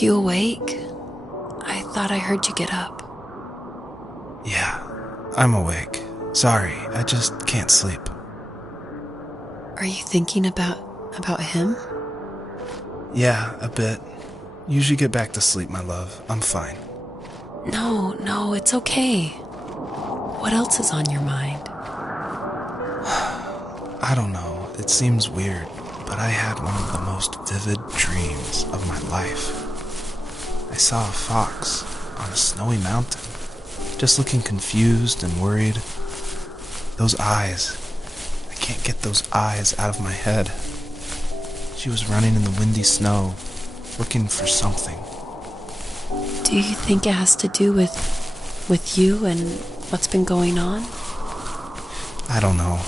you awake? I thought I heard you get up. Yeah, I'm awake. Sorry, I just can't sleep. Are you thinking about him? Yeah, a bit. Usually get back to sleep, my love. I'm fine. No, it's okay. What else is on your mind? I don't know, it seems weird, but I had one of the most vivid dreams of my life. I saw a fox on a snowy mountain, just looking confused and worried. Those eyes, I can't get those eyes out of my head. She was running in the windy snow, looking for something. Do you think it has to do with you and what's been going on? I don't know.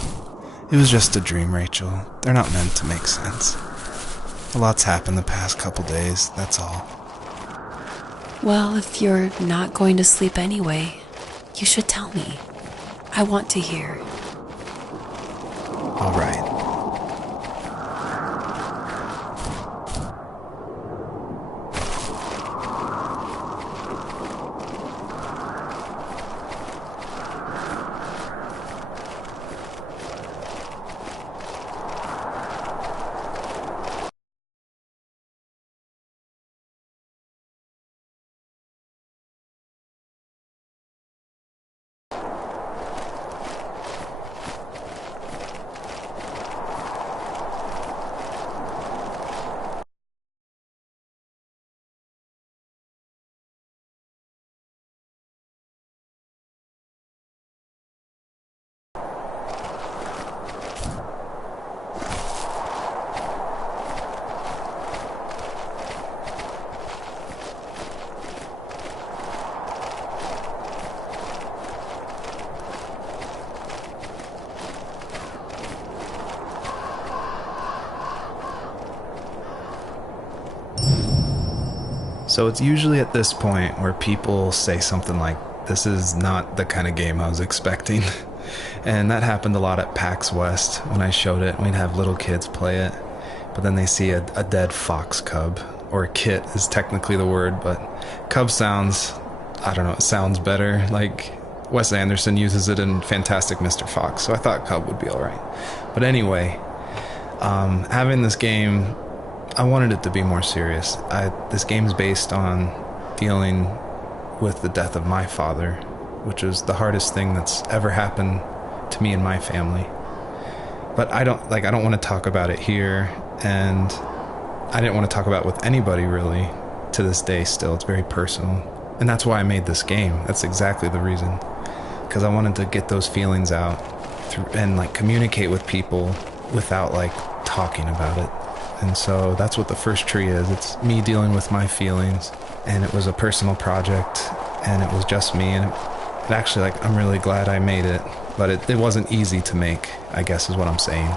It was just a dream, Rachel. They're not meant to make sense. A lot's happened the past couple days, that's all. Well, if you're not going to sleep anyway, you should tell me. I want to hear. All right. So it's usually at this point where people say something like, "This is not the kind of game I was expecting." And that happened a lot at PAX West when I showed it. We'd have little kids play it, but then they see a dead fox cub, or a kit is technically the word, but cub sounds, I don't know, it sounds better. Like Wes Anderson uses it in Fantastic Mr. Fox, so I thought cub would be alright. But anyway, having this game, I wanted it to be more serious. This game's based on dealing with the death of my father, which is the hardest thing that's ever happened to me and my family. But I don't want to talk about it here, and I didn't want to talk about it with anybody really to this day still. It's very personal. And that's why I made this game. That's exactly the reason. Because I wanted to get those feelings out and communicate with people without talking about it. And so that's what the first tree is. It's me dealing with my feelings, and it was a personal project, and it was just me, and it actually, I'm really glad I made it, but it wasn't easy to make, I guess is what I'm saying.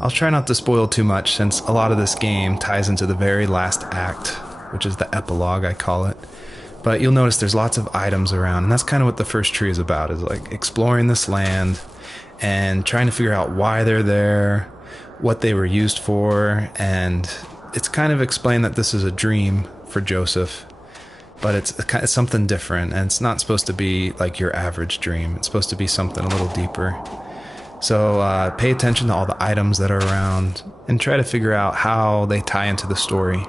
I'll try not to spoil too much since a lot of this game ties into the very last act, which is the epilogue, I call it. But you'll notice there's lots of items around, and that's kind of what the first tree is about, is exploring this land and trying to figure out why they're there, what they were used for, and it's kind of explained that this is a dream for Joseph, but it's something different, and it's not supposed to be like your average dream. It's supposed to be something a little deeper. So pay attention to all the items that are around and try to figure out how they tie into the story.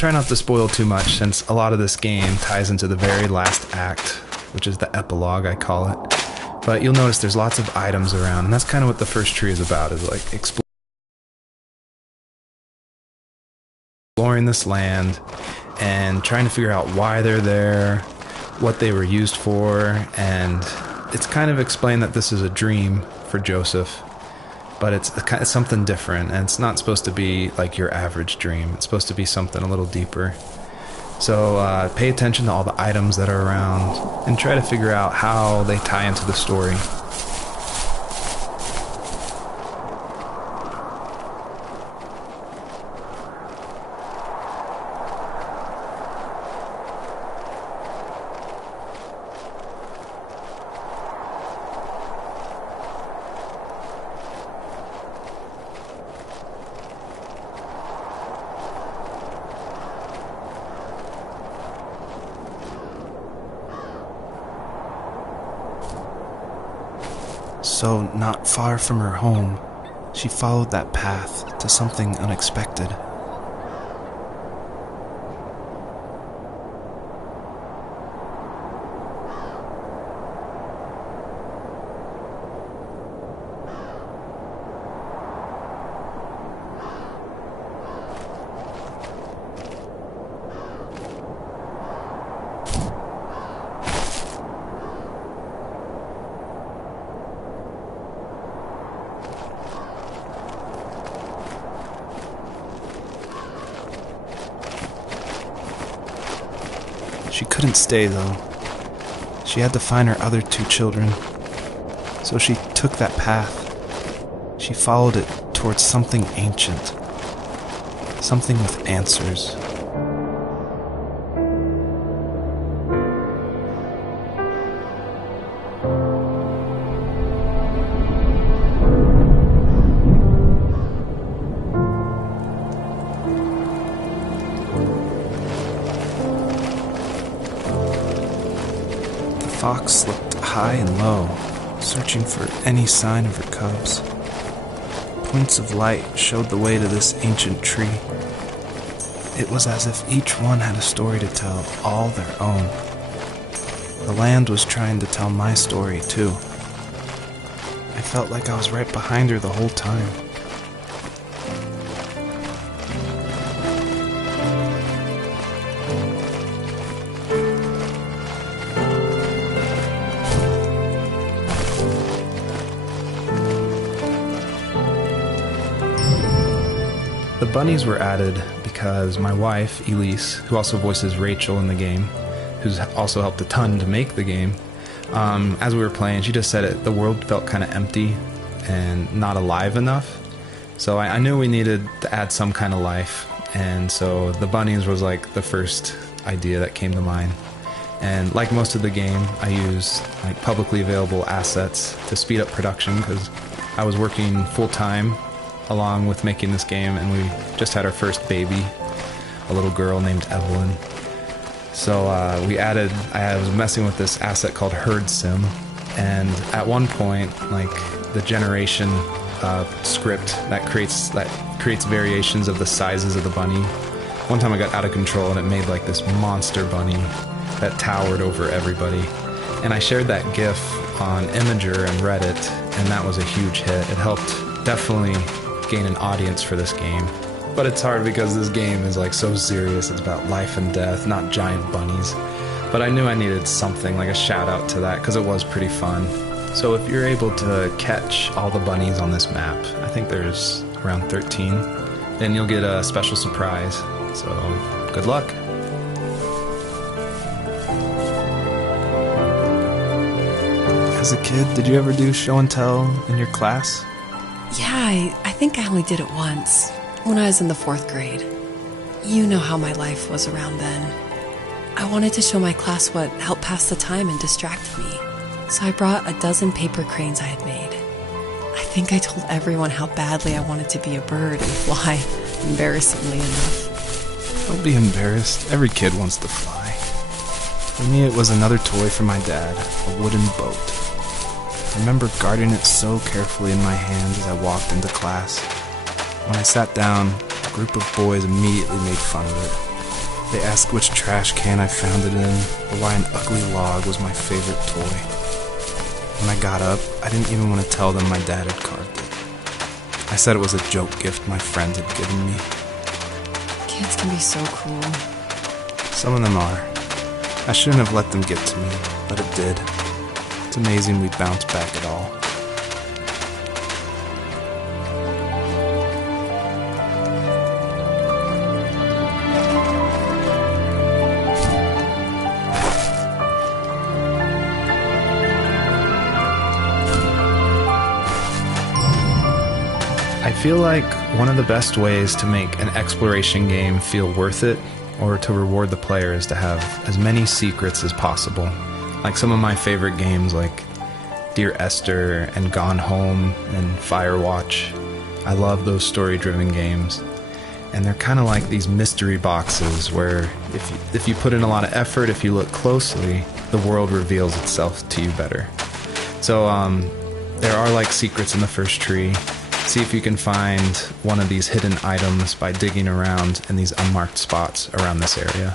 try not to spoil too much since a lot of this game ties into the very last act, which is the epilogue, I call it. But you'll notice there's lots of items around, and that's kind of what the first tree is about, is like exploring this land and trying to figure out why they're there, what they were used for, and it's kind of explained that this is a dream for Joseph, but it's something different, and it's not supposed to be like your average dream. It's supposed to be something a little deeper. So pay attention to all the items that are around and try to figure out how they tie into the story. So, not far from her home, she followed that path to something unexpected. She couldn't stay, though. She had to find her other 2 children. So she took that path. She followed it towards something ancient. Something with answers. The fox looked high and low, searching for any sign of her cubs. Points of light showed the way to this ancient tree. It was as if each one had a story to tell, all their own. The land was trying to tell my story, too. I felt like I was right behind her the whole time. The bunnies were added because my wife, Elise, who also voices Rachel in the game, who's also helped a ton to make the game, as we were playing, she just said the world felt kind of empty and not alive enough. So I knew we needed to add some kind of life, and so the bunnies was like the first idea that came to mind. And like most of the game, I used like publicly available assets to speed up production because I was working full-time along with making this game, and we just had our first baby, a little girl named Evelyn. So I was messing with this asset called Herd Sim, and at one point, like the generation script that creates variations of the sizes of the bunny. One time I got out of control and it made like this monster bunny that towered over everybody. And I shared that GIF on Imager and Reddit, and that was a huge hit. It helped definitely gain an audience for this game. But it's hard because this game is like so serious. It's about life and death, not giant bunnies. But I knew I needed something, like a shout out to that, because it was pretty fun. So if you're able to catch all the bunnies on this map, I think there's around 13, then you'll get a special surprise. So good luck. As a kid, did you ever do show and tell in your class? Yeah, I think I only did it once, when I was in the 4th grade. You know how my life was around then. I wanted to show my class what helped pass the time and distract me, so I brought a dozen paper cranes I had made. I think I told everyone how badly I wanted to be a bird and fly, embarrassingly enough. Don't be embarrassed. Every kid wants to fly. For me, it was another toy from my dad, a wooden boat. I remember guarding it so carefully in my hand as I walked into class. When I sat down, a group of boys immediately made fun of it. They asked which trash can I found it in, or why an ugly log was my favorite toy. When I got up, I didn't even want to tell them my dad had carved it. I said it was a joke gift my friend had given me. Kids can be so cruel. Some of them are. I shouldn't have let them get to me, but it did. It's amazing we bounced back at all. I feel like one of the best ways to make an exploration game feel worth it, or to reward the player, is to have as many secrets as possible. Like some of my favorite games like Dear Esther and Gone Home and Firewatch. I love those story-driven games. And they're kind of like these mystery boxes where if you put in a lot of effort, if you look closely, the world reveals itself to you better. So there are like secrets in the first tree. See if you can find one of these hidden items by digging around in these unmarked spots around this area.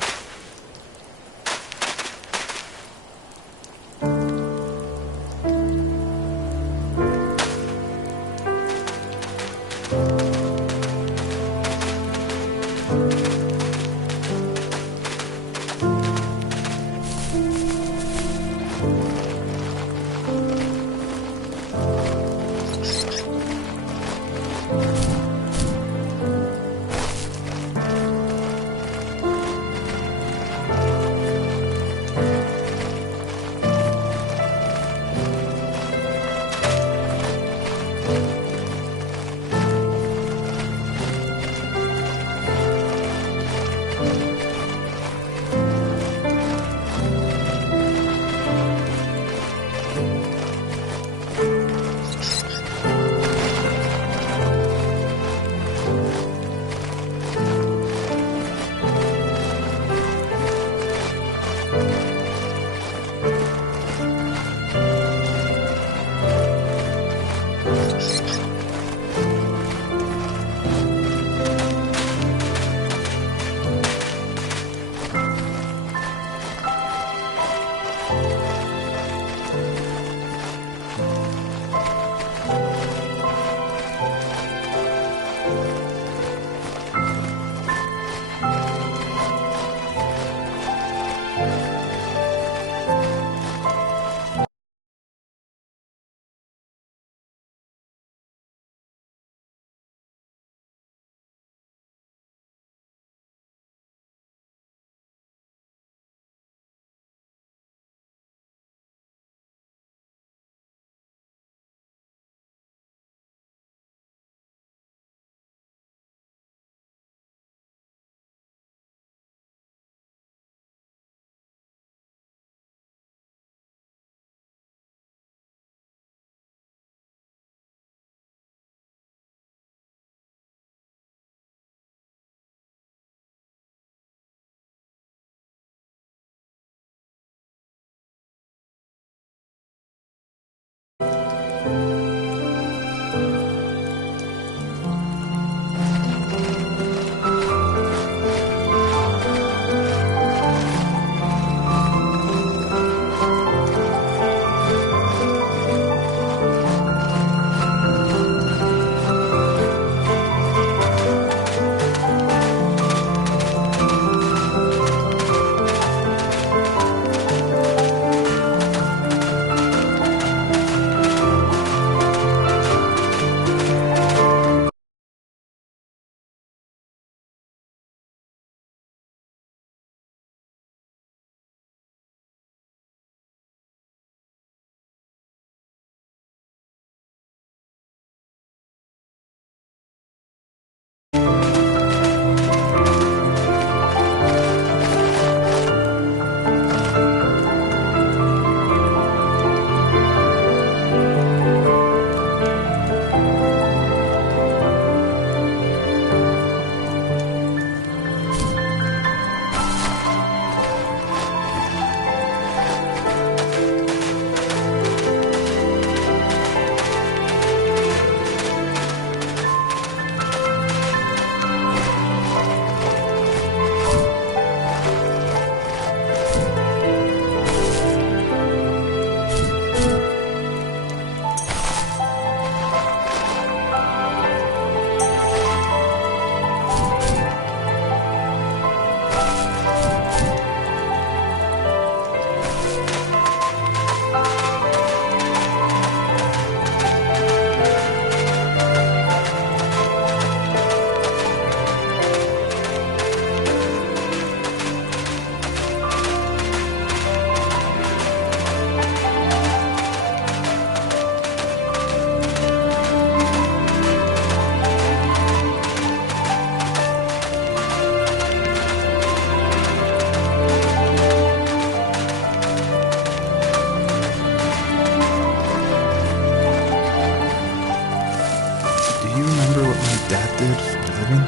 what my dad did for a living?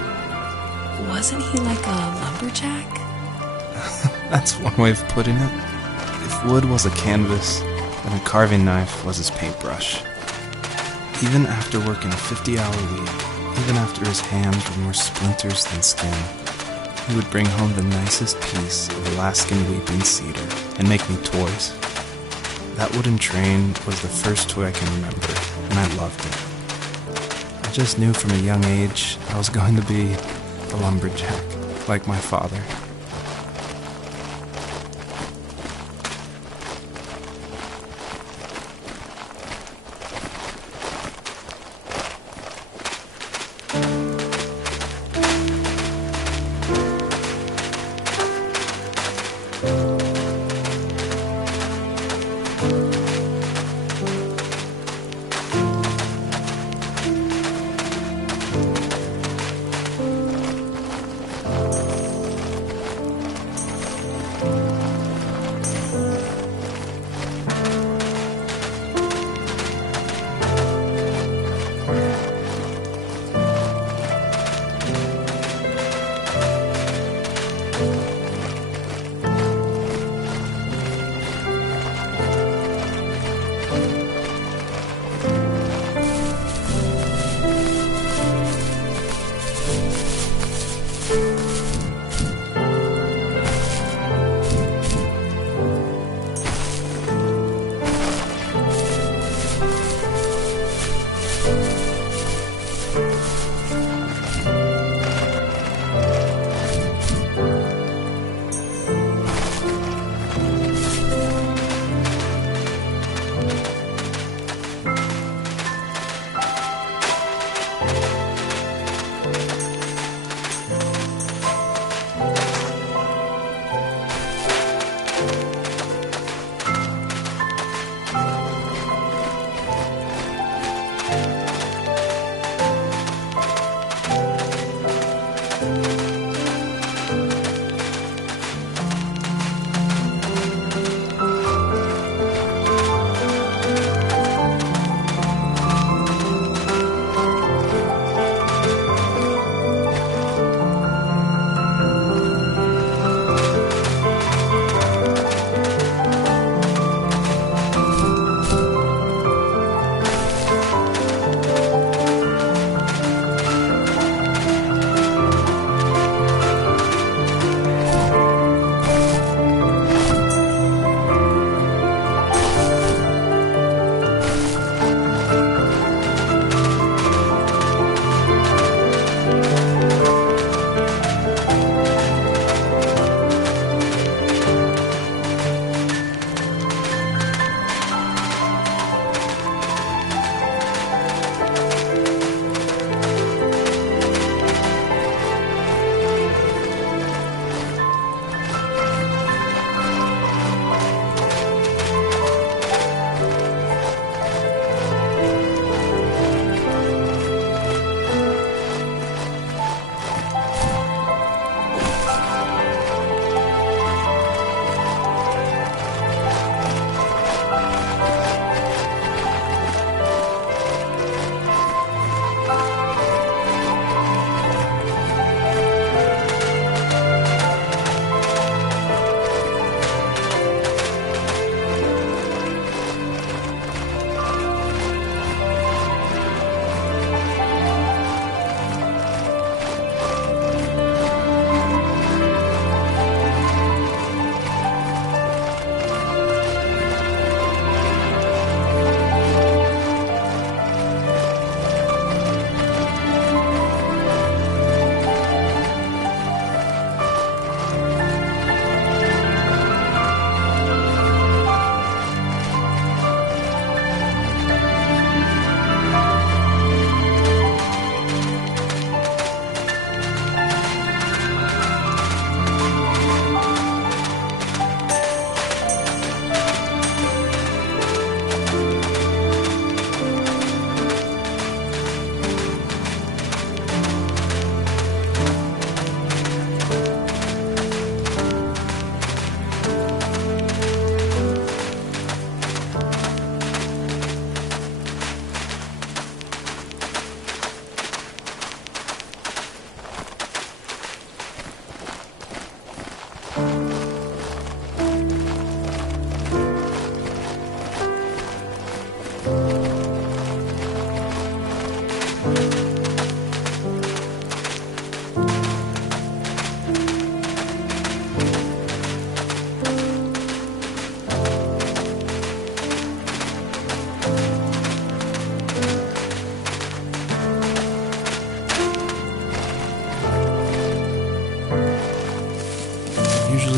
Wasn't he like a lumberjack? That's one way of putting it. If wood was a canvas, then a carving knife was his paintbrush. Even after working a 50-hour week, even after his hands were more splinters than skin, he would bring home the nicest piece of Alaskan weeping cedar and make me toys. That wooden train was the first toy I can remember, and I loved it. I just knew from a young age I was going to be a lumberjack, like my father.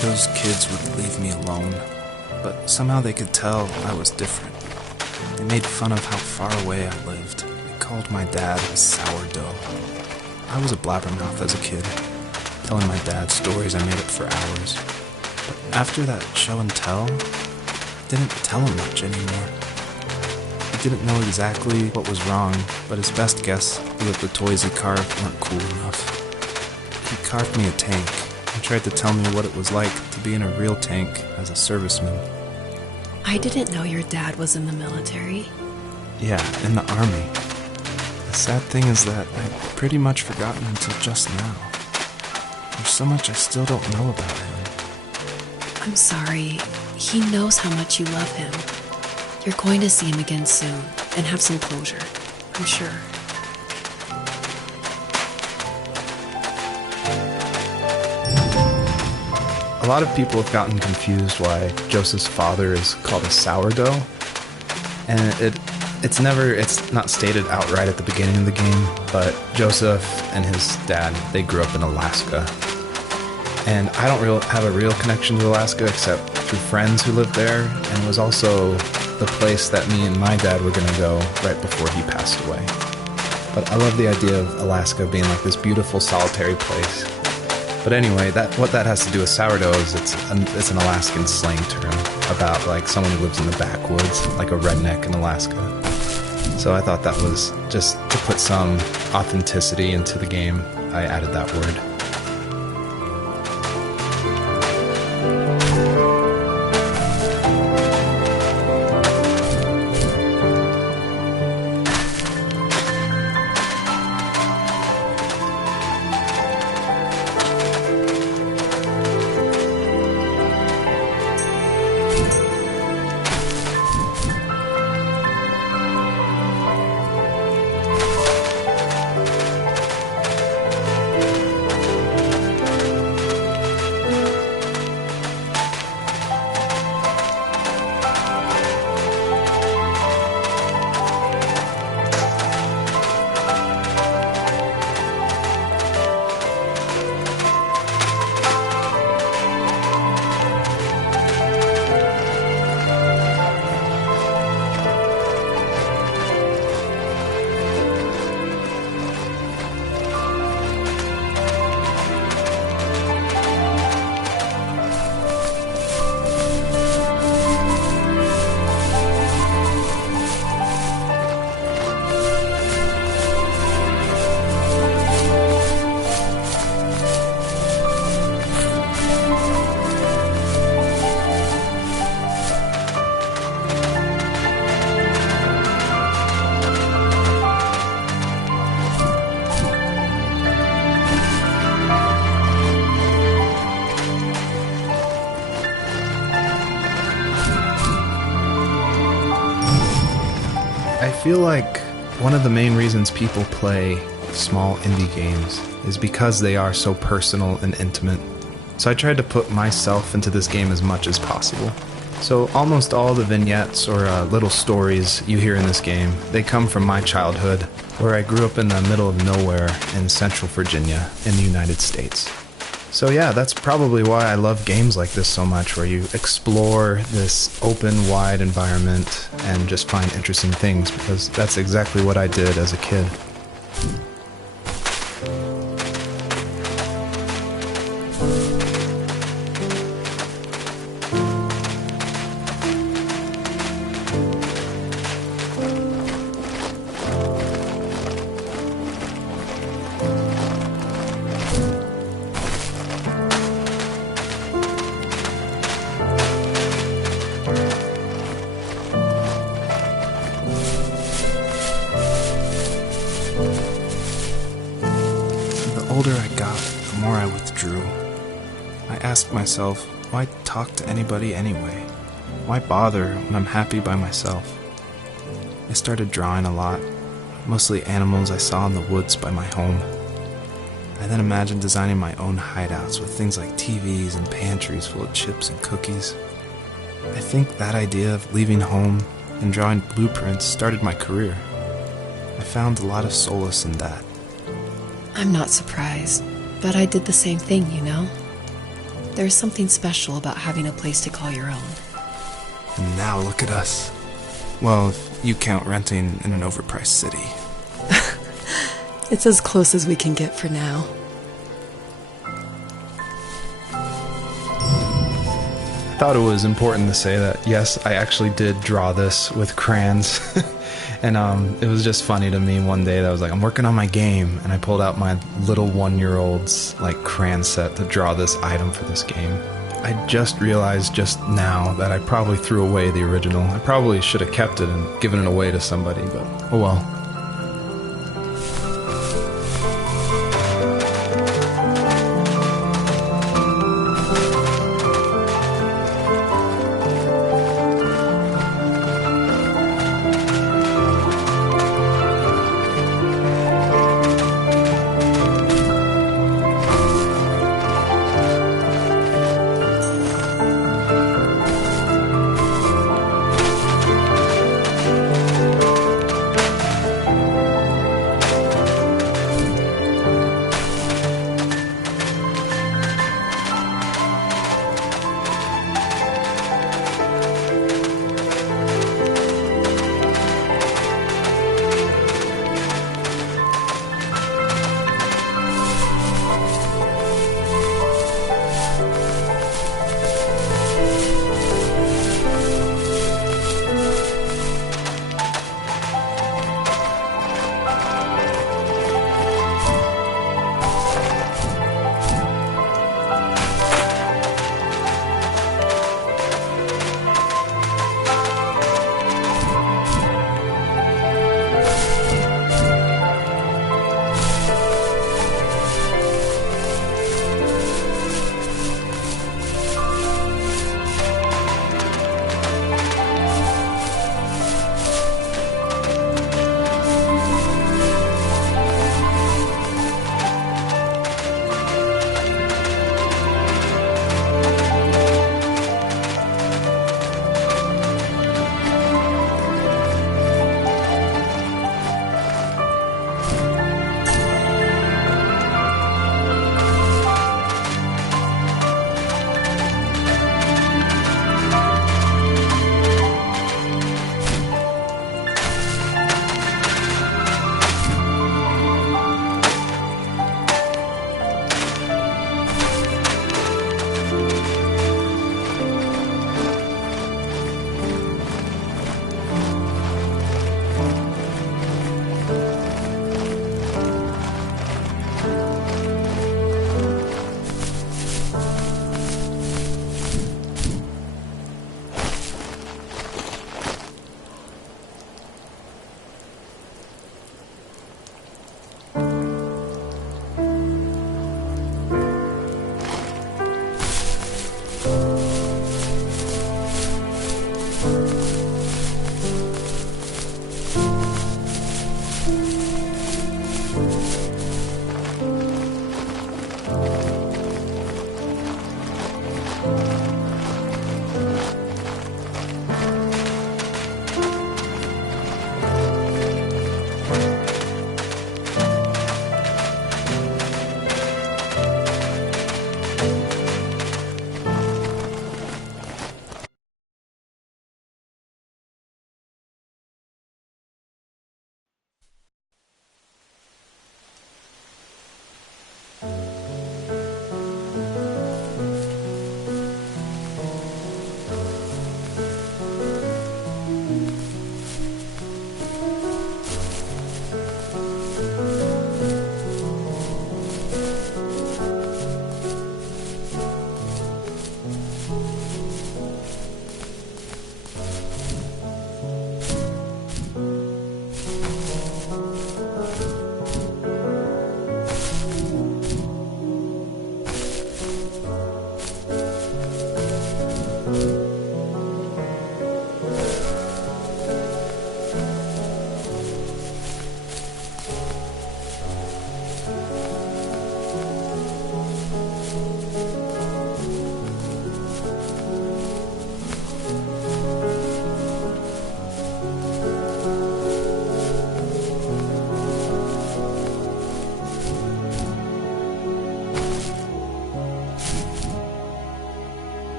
those kids would leave me alone, but somehow they could tell I was different. They made fun of how far away I lived. They called my dad a sourdough. I was a blabbermouth as a kid, telling my dad stories I made up for hours. But after that show and tell, I didn't tell him much anymore. He didn't know exactly what was wrong, but his best guess was that the toys he carved weren't cool enough. He carved me a tank and tried to tell me what it was like to be in a real tank as a serviceman. I didn't know your dad was in the military. Yeah, in the army. The sad thing is that I'd pretty much forgotten until just now. There's so much I still don't know about him. I'm sorry. He knows how much you love him. You're going to see him again soon and have some closure, I'm sure. A lot of people have gotten confused why Joseph's father is called a sourdough, and it's not stated outright at the beginning of the game, but Joseph and his dad, they grew up in Alaska. And I don't have a real connection to Alaska except through friends who lived there, and it was also the place that me and my dad were going to go right before he passed away. But I love the idea of Alaska being like this beautiful solitary place. But anyway, what that has to do with sourdough is it's an Alaskan slang term about like someone who lives in the backwoods, like a redneck in Alaska. So I thought that was just to put some authenticity into the game, I added that word. I feel like one of the main reasons people play small indie games is because they are so personal and intimate. So I tried to put myself into this game as much as possible. So almost all the vignettes or little stories you hear in this game, they come from my childhood, where I grew up in the middle of nowhere in Central Virginia in the United States. So yeah, that's probably why I love games like this so much, where you explore this open, wide environment and just find interesting things, because that's exactly what I did as a kid. The older I got, the more I withdrew. I asked myself, why talk to anybody anyway? Why bother when I'm happy by myself? I started drawing a lot, mostly animals I saw in the woods by my home. I then imagined designing my own hideouts with things like TVs and pantries full of chips and cookies. I think that idea of leaving home and drawing blueprints started my career. I found a lot of solace in that. I'm not surprised, but I did the same thing, you know? There's something special about having a place to call your own. And now look at us. Well, if you count renting in an overpriced city. It's as close as we can get for now. I thought it was important to say that, yes, I actually did draw this with crayons. And it was just funny to me one day that I was like, I'm working on my game, and I pulled out my little 1-year-old's like crayon set to draw this item for this game. I just realized just now that I probably threw away the original. I probably should have kept it and given it away to somebody, but oh well.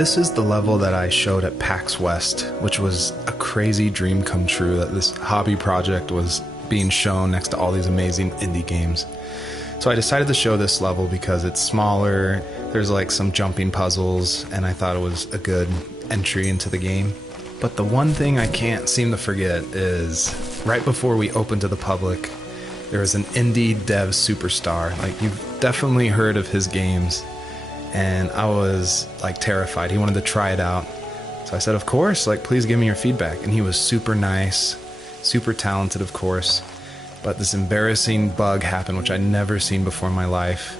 This is the level that I showed at PAX West, which was a crazy dream come true that this hobby project was being shown next to all these amazing indie games. So I decided to show this level because it's smaller, there's like some jumping puzzles, and I thought it was a good entry into the game. But the one thing I can't seem to forget is right before we opened to the public, there was an indie dev superstar. Like, you've definitely heard of his games, and I was like terrified. He wanted to try it out. So I said, of course, like, please give me your feedback. And he was super nice, super talented, of course. But this embarrassing bug happened, which I'd never seen before in my life,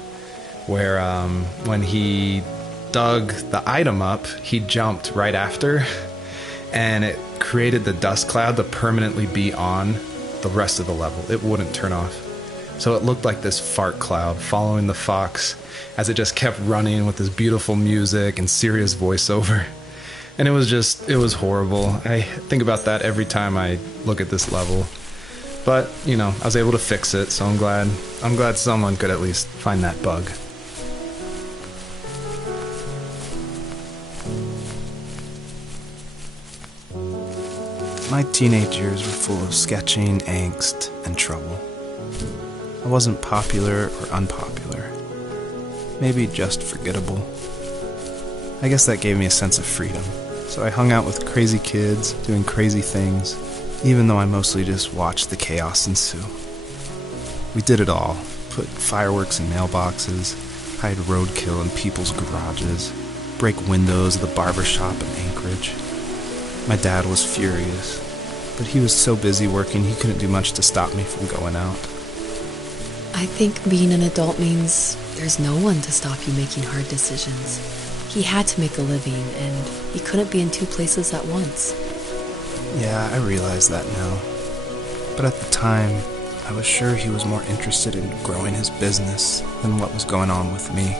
where when he dug the item up, he jumped right after, and it created the dust cloud to permanently be on the rest of the level. It wouldn't turn off. So it looked like this fart cloud following the fox as it just kept running with this beautiful music and serious voiceover. And it was horrible. I think about that every time I look at this level. But, you know, I was able to fix it, so I'm glad someone could at least find that bug. My teenage years were full of sketching, angst, and trouble. I wasn't popular or unpopular. Maybe just forgettable. I guess that gave me a sense of freedom. So I hung out with crazy kids, doing crazy things, even though I mostly just watched the chaos ensue. We did it all. Put fireworks in mailboxes, hide roadkill in people's garages, break windows of the barber shop in Anchorage. My dad was furious, but he was so busy working he couldn't do much to stop me from going out. I think being an adult means there's no one to stop you making hard decisions. He had to make a living, and he couldn't be in two places at once. Yeah, I realize that now. But at the time, I was sure he was more interested in growing his business than what was going on with me.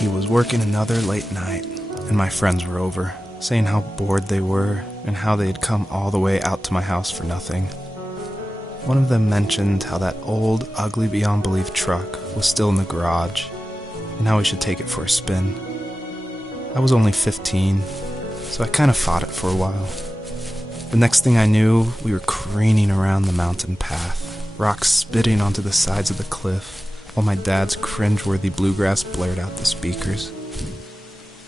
He was working another late night, and my friends were over, saying how bored they were and how they had come all the way out to my house for nothing. One of them mentioned how that old, ugly beyond belief truck was still in the garage, and how we should take it for a spin. I was only 15, so I kind of fought it for a while. The next thing I knew, we were careening around the mountain path, rocks spitting onto the sides of the cliff, while my dad's cringeworthy bluegrass blared out the speakers.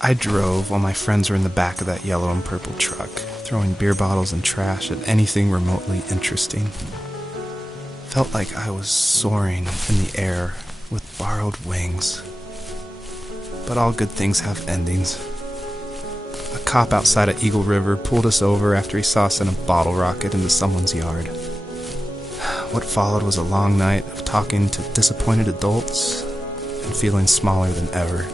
I drove while my friends were in the back of that yellow and purple truck, throwing beer bottles and trash at anything remotely interesting. Felt like I was soaring in the air with borrowed wings. But all good things have endings. A cop outside of Eagle River pulled us over after he saw us in a bottle rocket into someone's yard. What followed was a long night of talking to disappointed adults and feeling smaller than ever.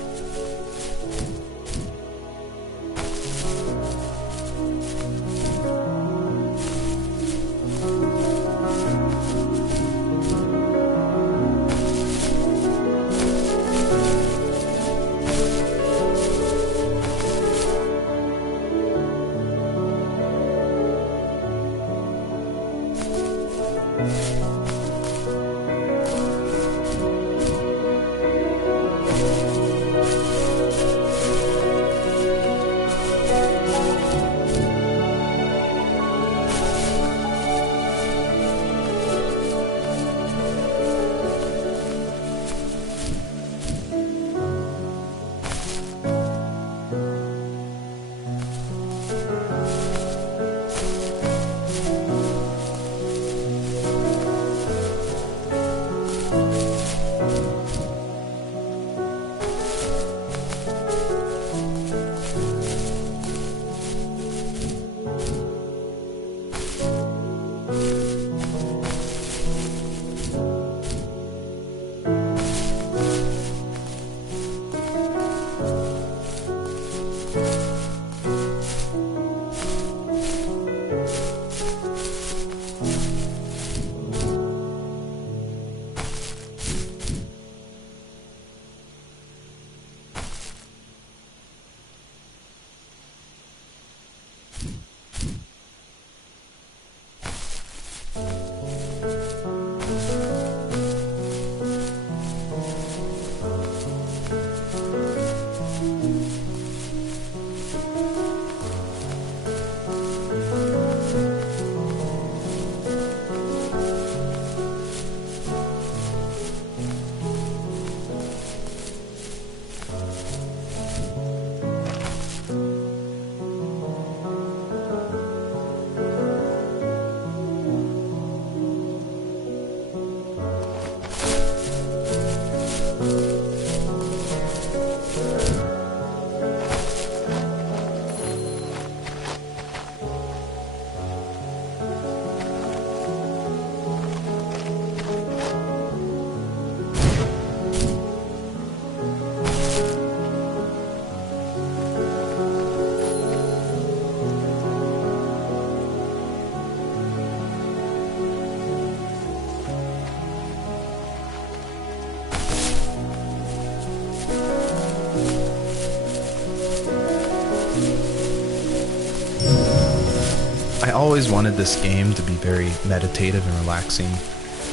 I always wanted this game to be very meditative and relaxing,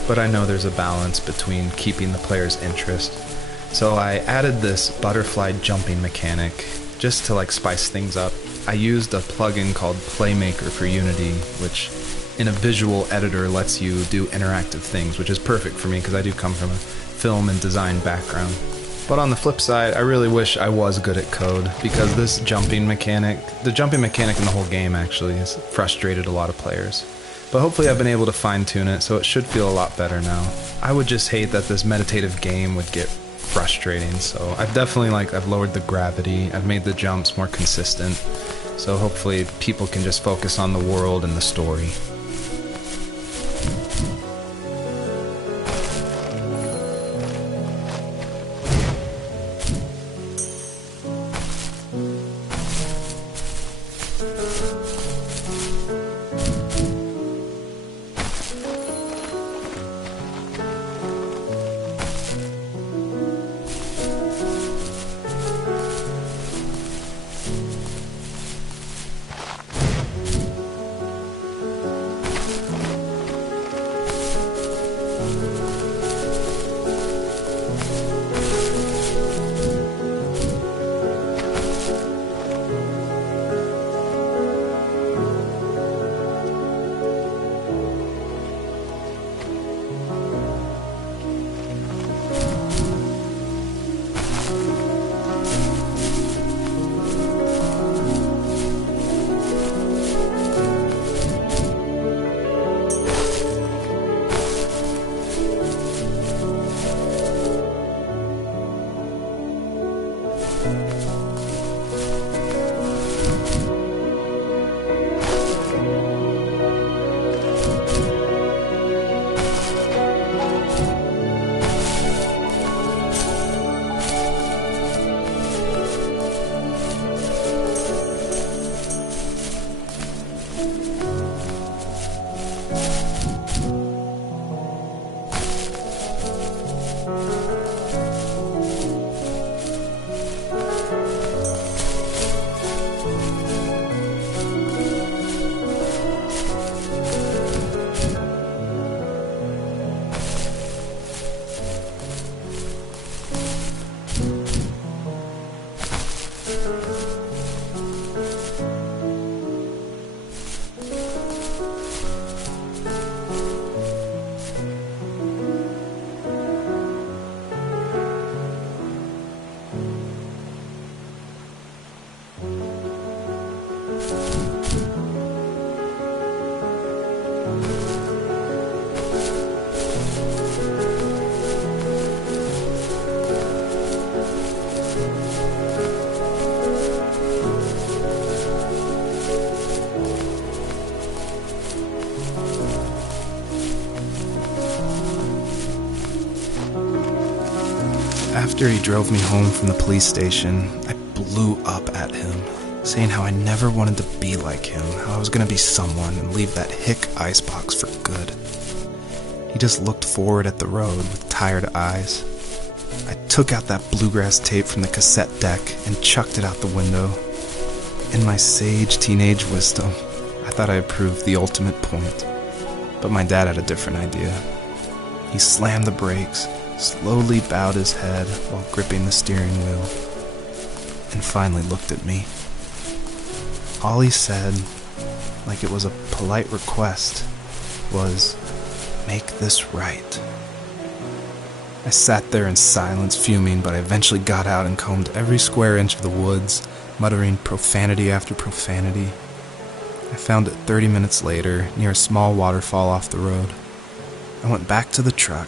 but I know there's a balance between keeping the player's interest. So I added this butterfly jumping mechanic just to spice things up. I used a plugin called Playmaker for Unity, which in a visual editor lets you do interactive things, which is perfect for me because I do come from a film and design background. But on the flip side, I really wish I was good at code, because this jumping mechanic, the jumping mechanic in the whole game actually has frustrated a lot of players. But hopefully I've been able to fine-tune it, so it should feel a lot better now. I would just hate that this meditative game would get frustrating, so I've definitely I've lowered the gravity, I've made the jumps more consistent, so hopefully people can just focus on the world and the story. After he drove me home from the police station, I blew up at him, saying how I never wanted to be like him, how I was going to be someone and leave that hick icebox for good. He just looked forward at the road with tired eyes. I took out that bluegrass tape from the cassette deck and chucked it out the window. In my sage teenage wisdom, I thought I had proved the ultimate point. But my dad had a different idea. He slammed the brakes, slowly bowed his head while gripping the steering wheel, and finally looked at me. All he said, like it was a polite request, was, "Make this right." I sat there in silence, fuming, but I eventually got out and combed every square inch of the woods, muttering profanity after profanity. I found it 30 minutes later, near a small waterfall off the road. I went back to the truck,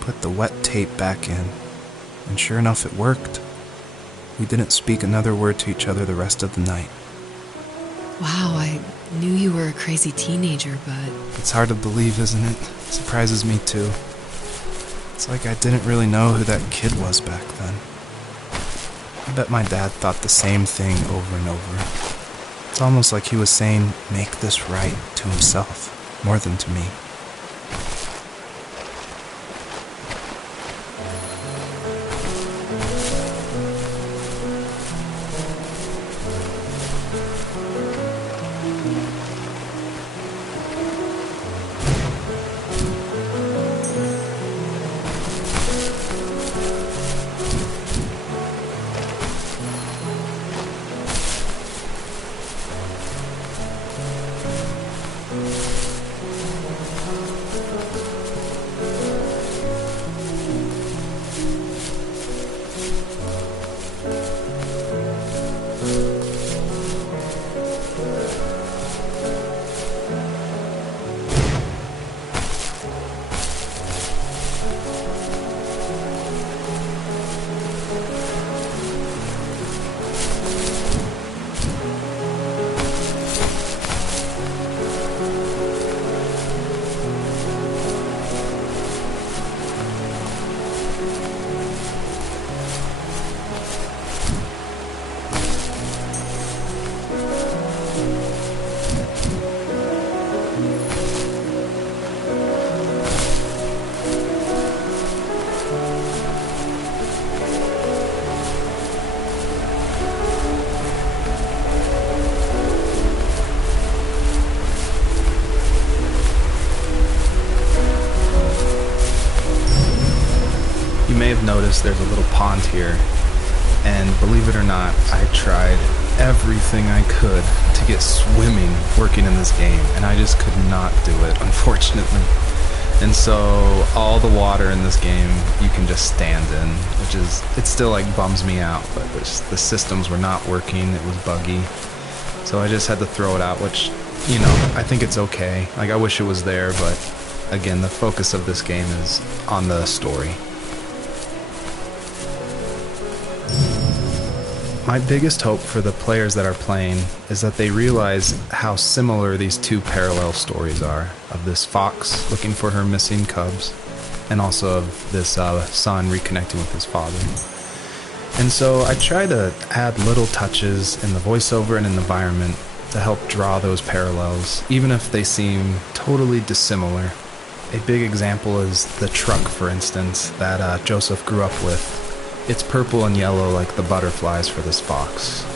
put the wet tape back in, and sure enough, it worked. We didn't speak another word to each other the rest of the night. Wow, I knew you were a crazy teenager, but... It's hard to believe, isn't it? It surprises me too. It's like I didn't really know who that kid was back then. I bet my dad thought the same thing over and over. It's almost like he was saying, "Make this right," to himself, more than to me. have noticed there's a little pond here, and believe it or not, I tried everything I could to get swimming working in this game, and I just could not do it, unfortunately. And so all the water in this game you can just stand in, which is, it still like bums me out, but the systems were not working, it was buggy. So I just had to throw it out, which, you know, I think it's okay. Like, I wish it was there, but again, the focus of this game is on the story. My biggest hope for the players that are playing is that they realize how similar these two parallel stories are, of this fox looking for her missing cubs, and also of this son reconnecting with his father. And so I try to add little touches in the voiceover and in the environment to help draw those parallels, even if they seem totally dissimilar. A big example is the truck, for instance, that Joseph grew up with. It's purple and yellow like the butterflies for this fox.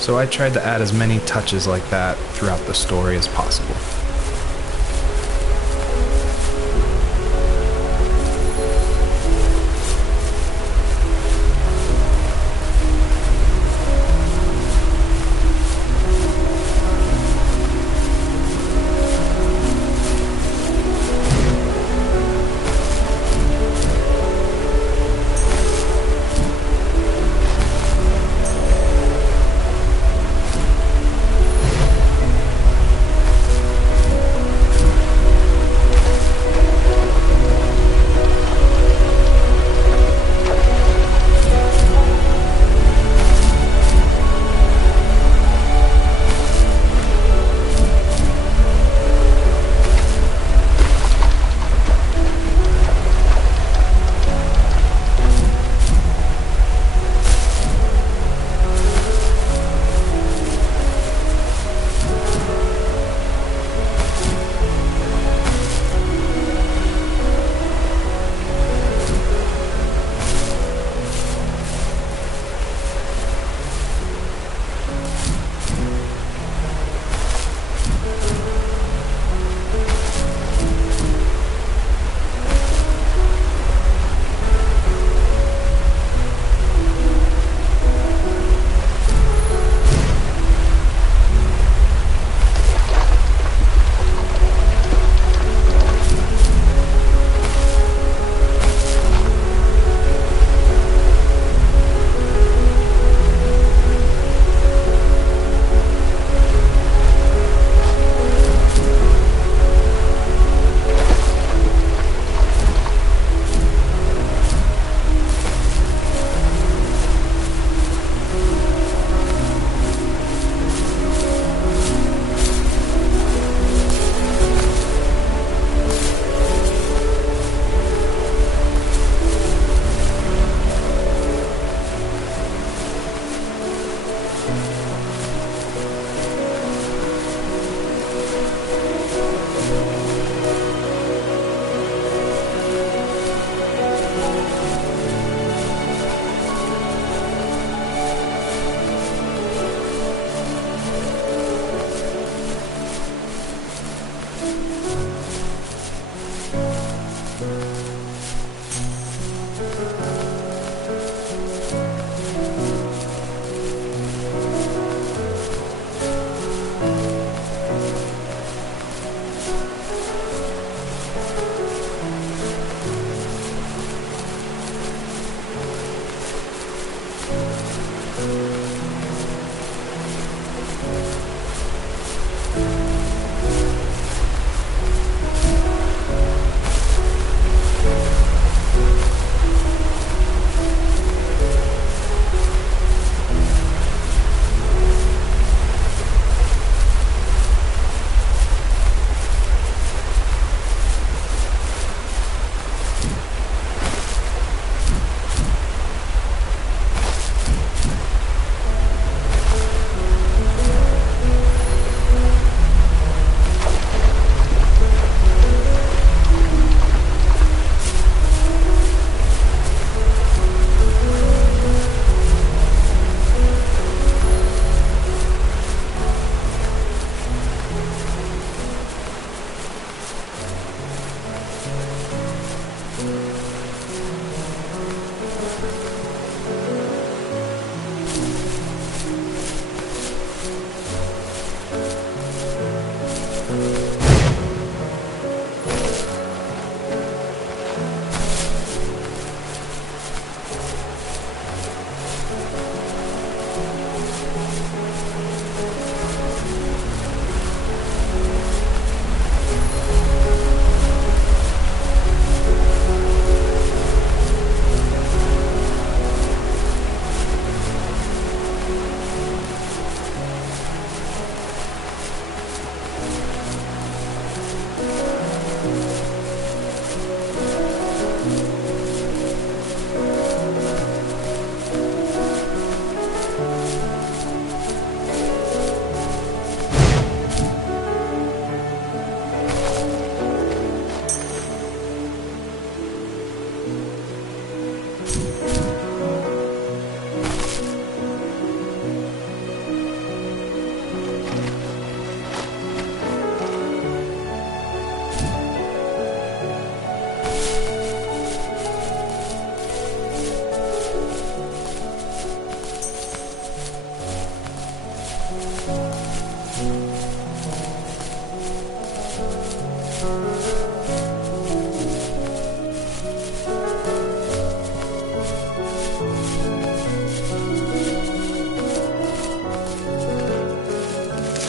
So I tried to add as many touches like that throughout the story as possible.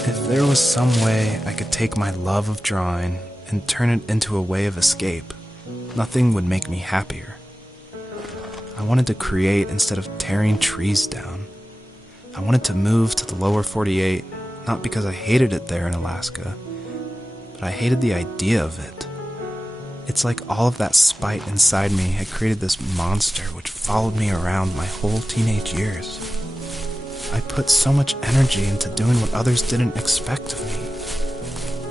If there was some way I could take my love of drawing and turn it into a way of escape, nothing would make me happier. I wanted to create instead of tearing trees down. I wanted to move to the lower 48, not because I hated it there in Alaska, but I hated the idea of it. It's like all of that spite inside me had created this monster which followed me around my whole teenage years. I put so much energy into doing what others didn't expect of me.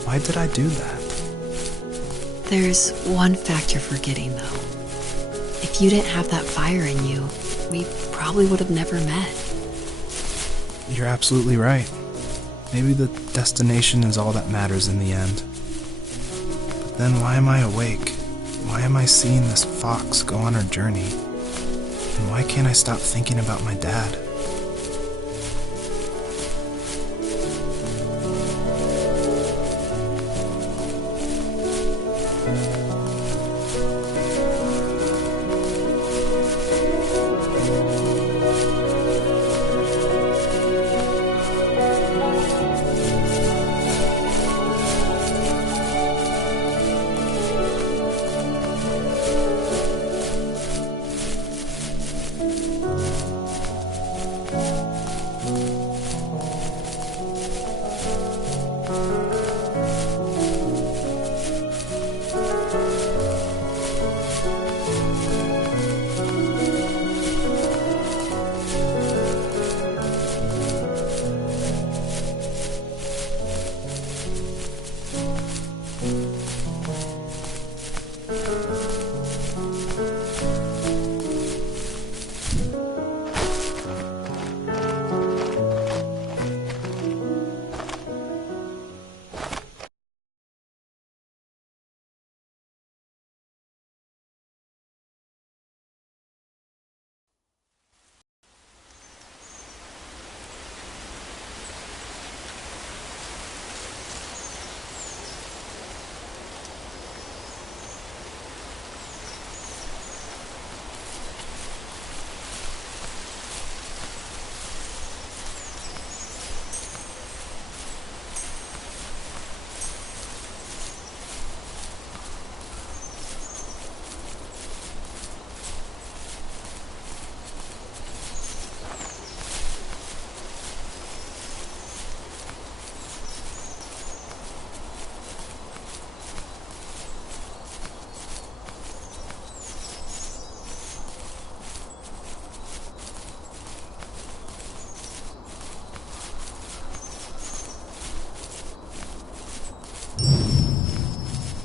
Why did I do that? There's one fact you're forgetting, though. If you didn't have that fire in you, we probably would have never met. You're absolutely right. Maybe the destination is all that matters in the end. But then why am I awake? Why am I seeing this fox go on her journey? And why can't I stop thinking about my dad?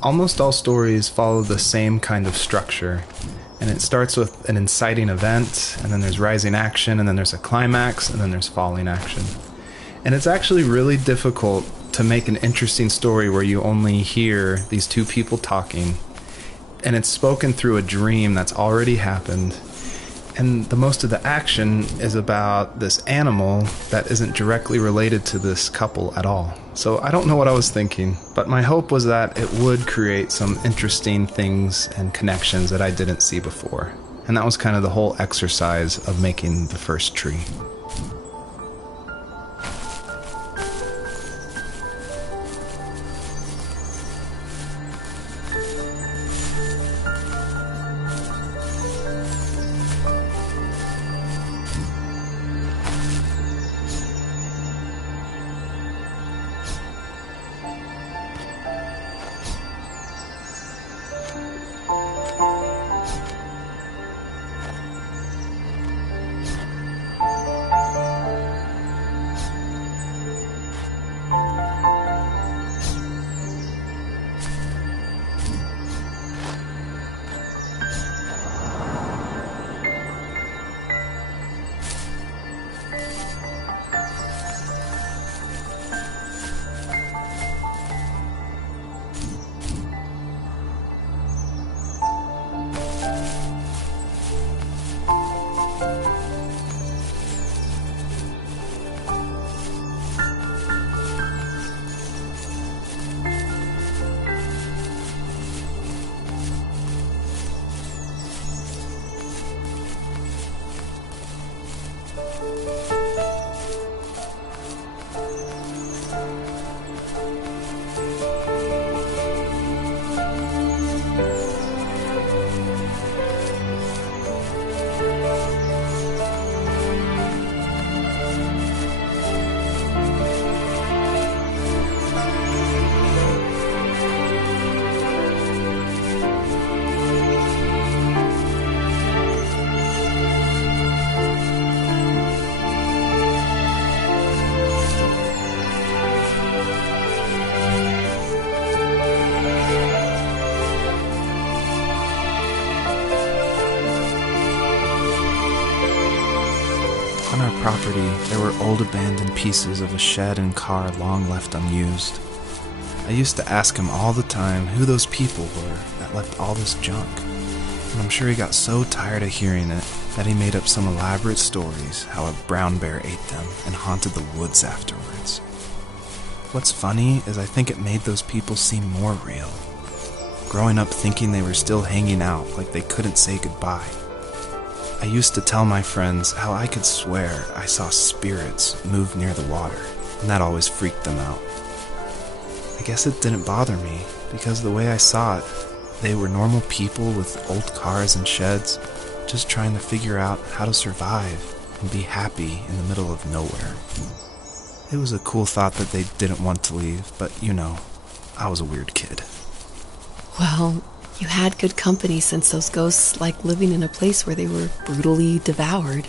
Almost all stories follow the same kind of structure, and it starts with an inciting event, and then there's rising action, and then there's a climax, and then there's falling action. And it's actually really difficult to make an interesting story where you only hear these two people talking, and it's spoken through a dream that's already happened, and the most of the action is about this animal that isn't directly related to this couple at all. So I don't know what I was thinking, but my hope was that it would create some interesting things and connections that I didn't see before. And that was kind of the whole exercise of making the first tree. property, there were old abandoned pieces of a shed and car long left unused. I used to ask him all the time who those people were that left all this junk, and I'm sure he got so tired of hearing it that he made up some elaborate stories how a brown bear ate them and haunted the woods afterwards. What's funny is I think it made those people seem more real. Growing up thinking they were still hanging out like they couldn't say goodbye. I used to tell my friends how I could swear I saw spirits move near the water, and that always freaked them out. I guess it didn't bother me, because the way I saw it, they were normal people with old cars and sheds, just trying to figure out how to survive and be happy in the middle of nowhere. It was a cool thought that they didn't want to leave, but I was a weird kid. Well, you had good company since those ghosts liked living in a place where they were brutally devoured.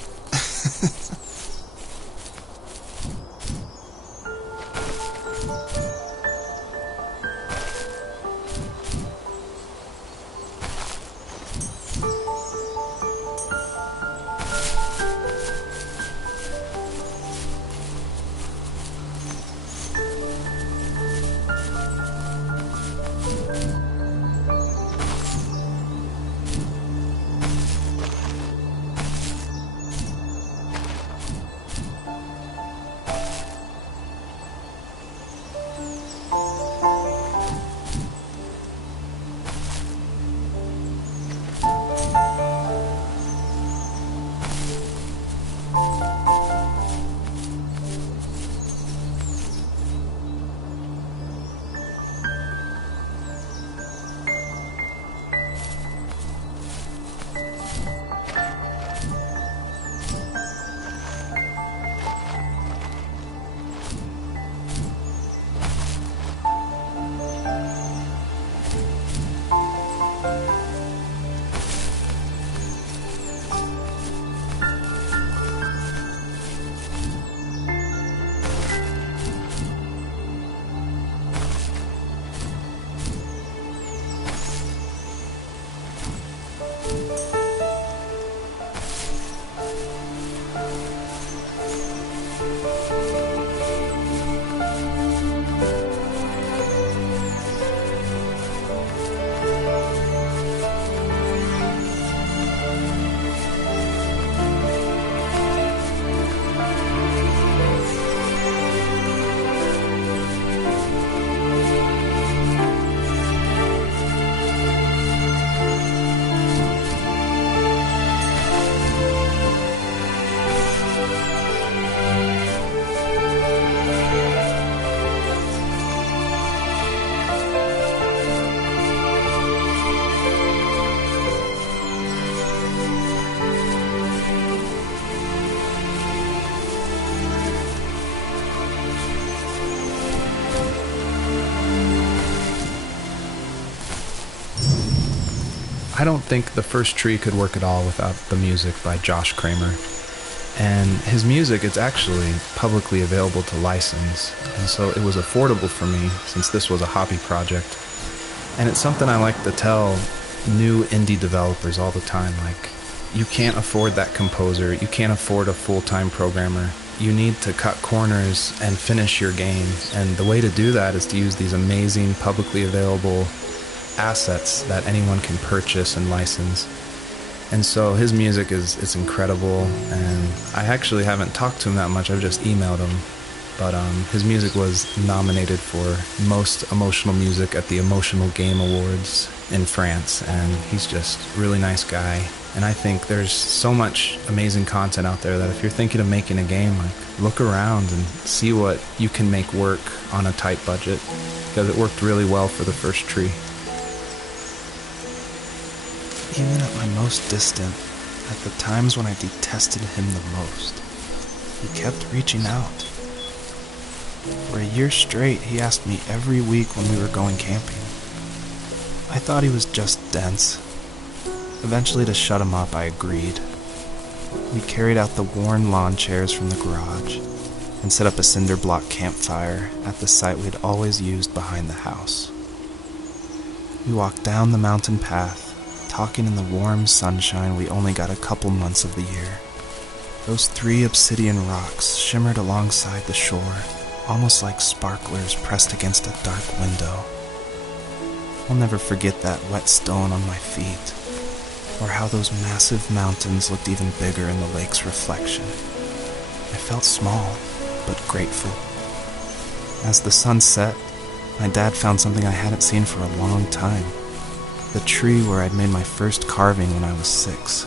I don't think The First Tree could work at all without the music by Josh Kramer. And his music is actually publicly available to license, and so it was affordable for me since this was a hobby project. And it's something I like to tell new indie developers all the time, like, you can't afford that composer, you can't afford a full-time programmer. You need to cut corners and finish your game, and the way to do that is to use these amazing publicly available assets that anyone can purchase and license. And so his music is incredible, and I actually haven't talked to him that much, I've just emailed him. But his music was nominated for Most Emotional Music at the Emotional Game Awards in France, and he's just a really nice guy. And I think there's so much amazing content out there that if you're thinking of making a game, like, look around and see what you can make work on a tight budget, because it worked really well for The First Tree. Even at my most distant, at the times when I detested him the most, he kept reaching out. For a year straight, he asked me every week when we were going camping. I thought he was just dense. Eventually, to shut him up, I agreed. We carried out the worn lawn chairs from the garage and set up a cinder block campfire at the site we'd always used behind the house. We walked down the mountain path, talking in the warm sunshine we only got a couple months of the year. Those 3 obsidian rocks shimmered alongside the shore, almost like sparklers pressed against a dark window. I'll never forget that wet stone on my feet, or how those massive mountains looked even bigger in the lake's reflection. I felt small, but grateful. As the sun set, my dad found something I hadn't seen for a long time. The tree where I'd made my first carving when I was 6.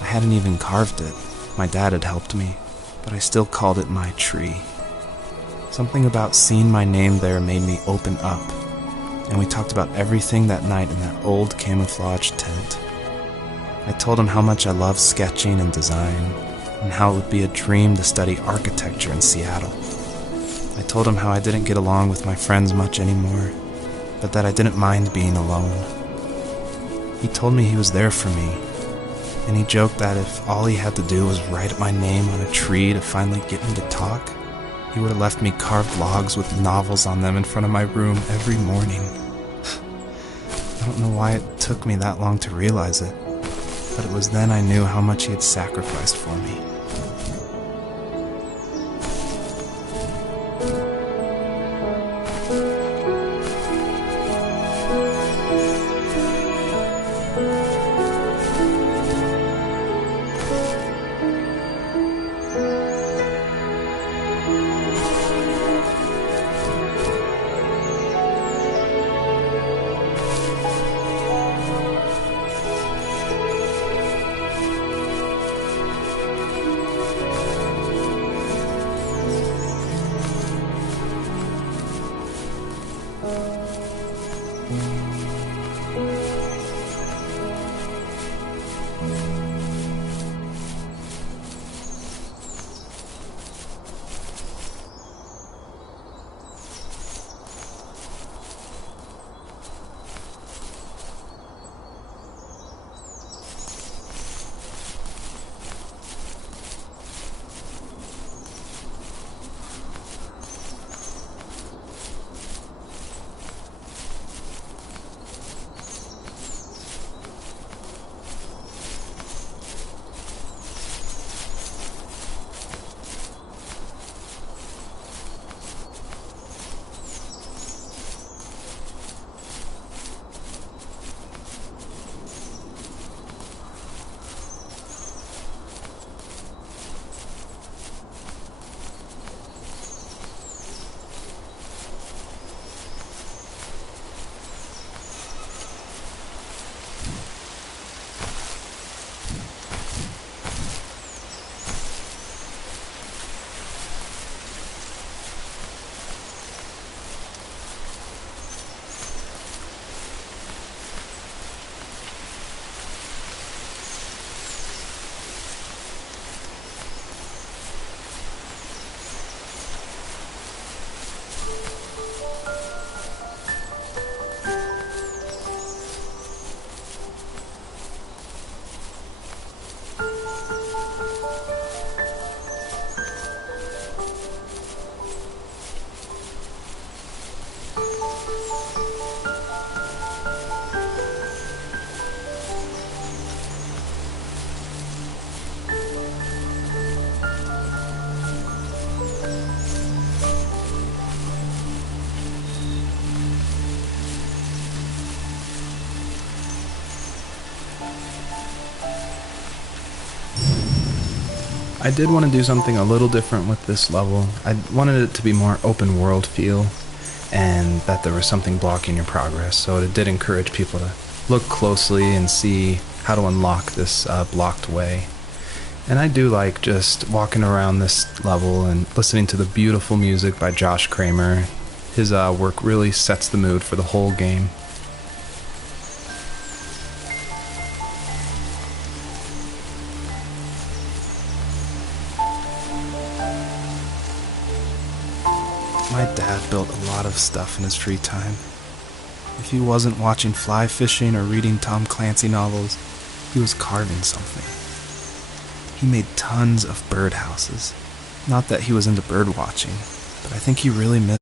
I hadn't even carved it. My dad had helped me, but I still called it my tree. Something about seeing my name there made me open up, and we talked about everything that night in that old camouflage tent. I told him how much I loved sketching and design, and how it would be a dream to study architecture in Seattle. I told him how I didn't get along with my friends much anymore, but that I didn't mind being alone. He told me he was there for me, and he joked that if all he had to do was write my name on a tree to finally get me to talk, he would have left me carved logs with novels on them in front of my room every morning. I don't know why it took me that long to realize it, but it was then I knew how much he had sacrificed for me. I did want to do something a little different with this level. I wanted it to be more open world feel, and that there was something blocking your progress, so it did encourage people to look closely and see how to unlock this blocked way. And I do like just walking around this level and listening to the beautiful music by Josh Kramer. His work really sets the mood for the whole game. My dad built a lot of stuff in his free time. If he wasn't watching fly fishing or reading Tom Clancy novels, he was carving something. He made tons of birdhouses. Not that he was into bird watching, but I think he really missed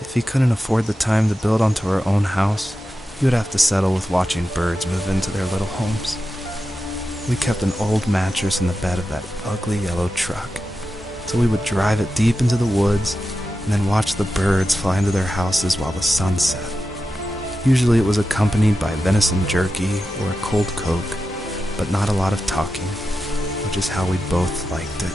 If he couldn't afford the time to build onto our own house, he would have to settle with watching birds move into their little homes. We kept an old mattress in the bed of that ugly yellow truck, so we would drive it deep into the woods and then watch the birds fly into their houses while the sun set. Usually it was accompanied by venison jerky or a cold Coke, but not a lot of talking, which is how we both liked it.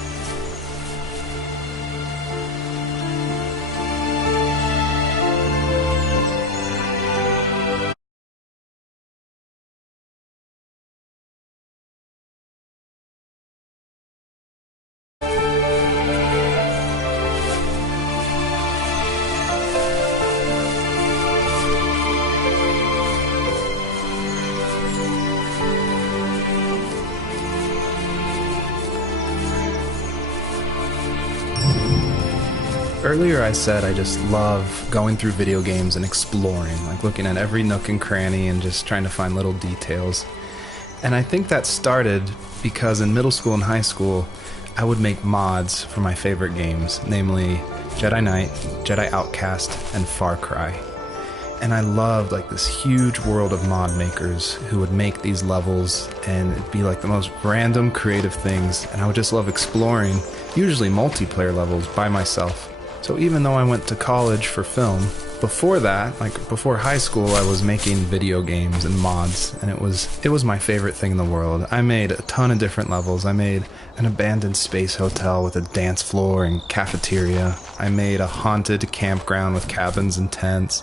Earlier I said I just love going through video games and exploring, like looking at every nook and cranny and just trying to find little details. And I think that started because in middle school and high school, I would make mods for my favorite games, namely Jedi Knight, Jedi Outcast, and Far Cry. And I loved like this huge world of mod makers who would make these levels, and it'd be like the most random creative things, and I would just love exploring, usually multiplayer levels by myself. So even though I went to college for film, before that, like before high school, I was making video games and mods, and it was my favorite thing in the world. I made a ton of different levels. I made an abandoned space hotel with a dance floor and cafeteria. I made a haunted campground with cabins and tents.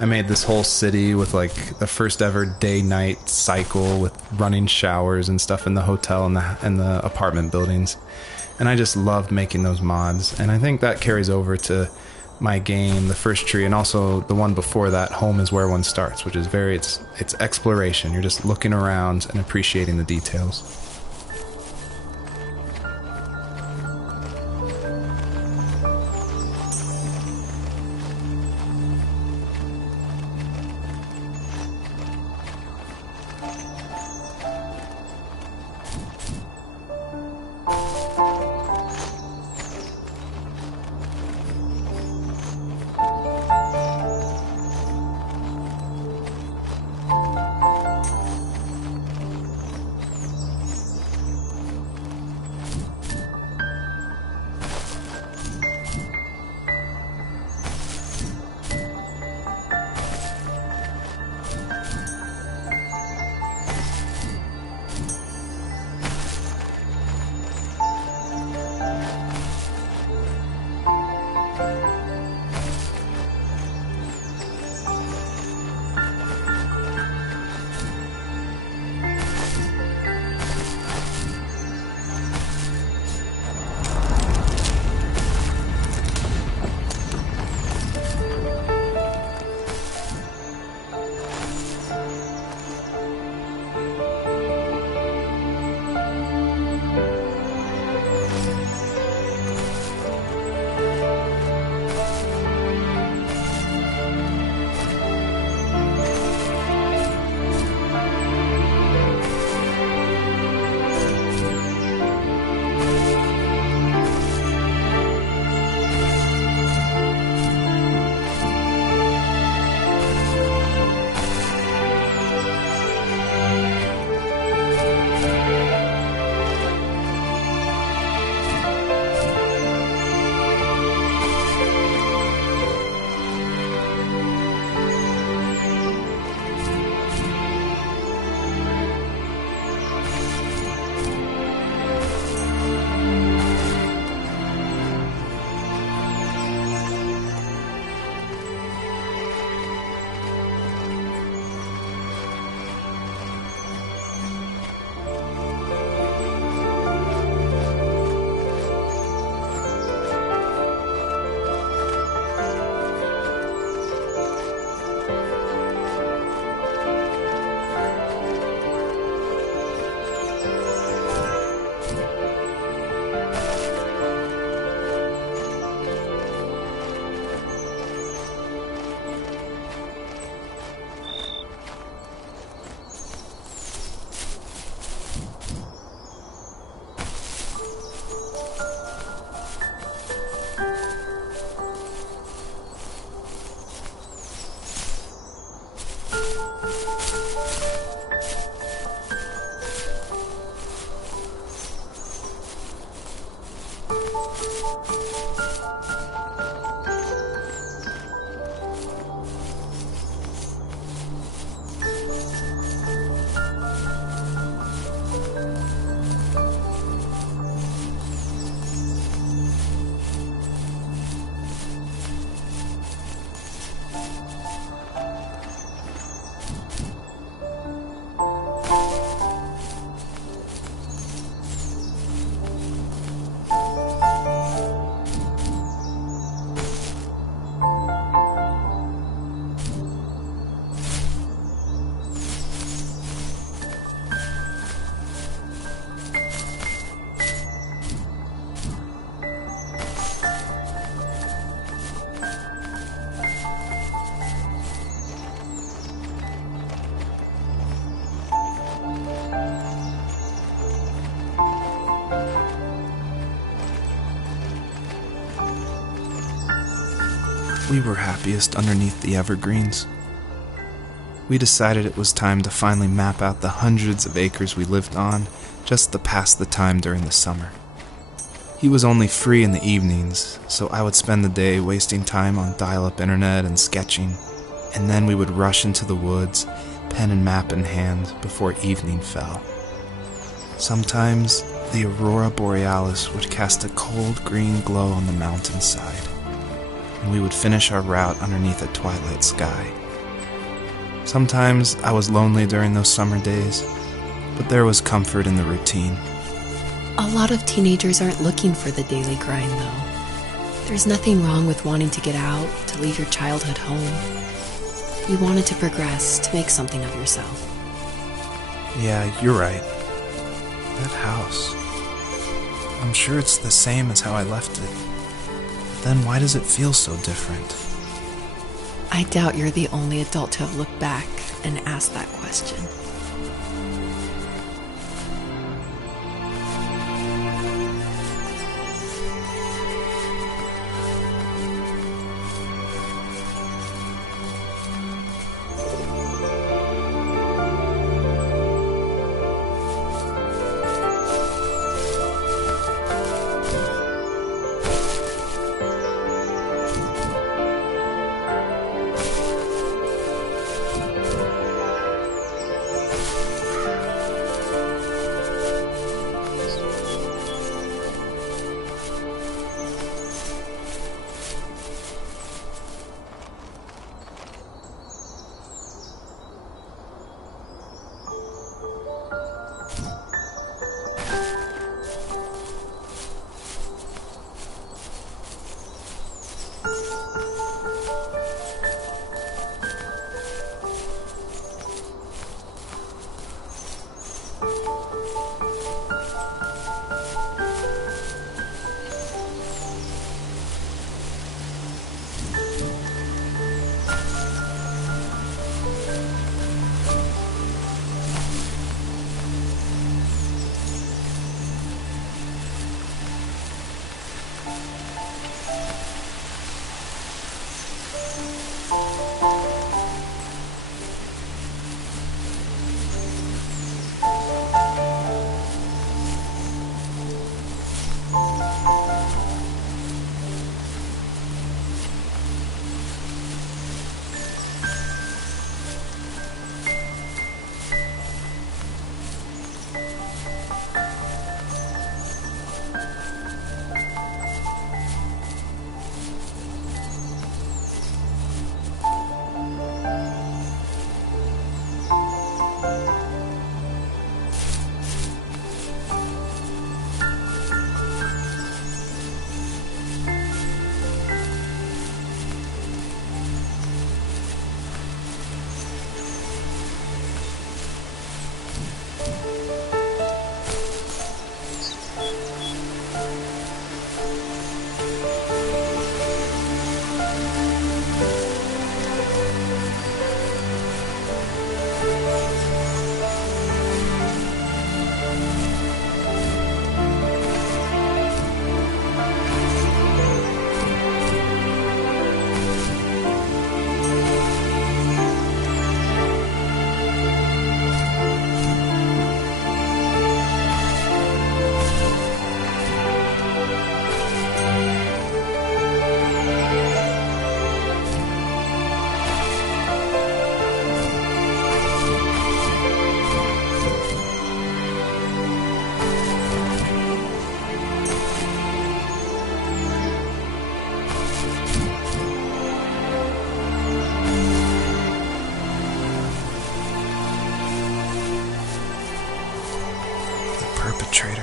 I made this whole city with like the first ever day-night cycle with running showers and stuff in the hotel and the apartment buildings. And I just loved making those mods, and I think that carries over to my game, The First Tree, and also the one before that, Home is Where One Starts, which is it's exploration. You're just looking around and appreciating the details. We were happiest underneath the evergreens. We decided it was time to finally map out the hundreds of acres we lived on just to pass the time during the summer. He was only free in the evenings, so I would spend the day wasting time on dial-up internet and sketching, and then we would rush into the woods, pen and map in hand, before evening fell. Sometimes the aurora borealis would cast a cold green glow on the mountainside, and we would finish our route underneath a twilight sky. Sometimes I was lonely during those summer days, but there was comfort in the routine. A lot of teenagers aren't looking for the daily grind, though. There's nothing wrong with wanting to get out, to leave your childhood home. You wanted to progress, to make something of yourself. Yeah, you're right. That house. I'm sure it's the same as how I left it. Then why does it feel so different? I doubt you're the only adult to have looked back and asked that question.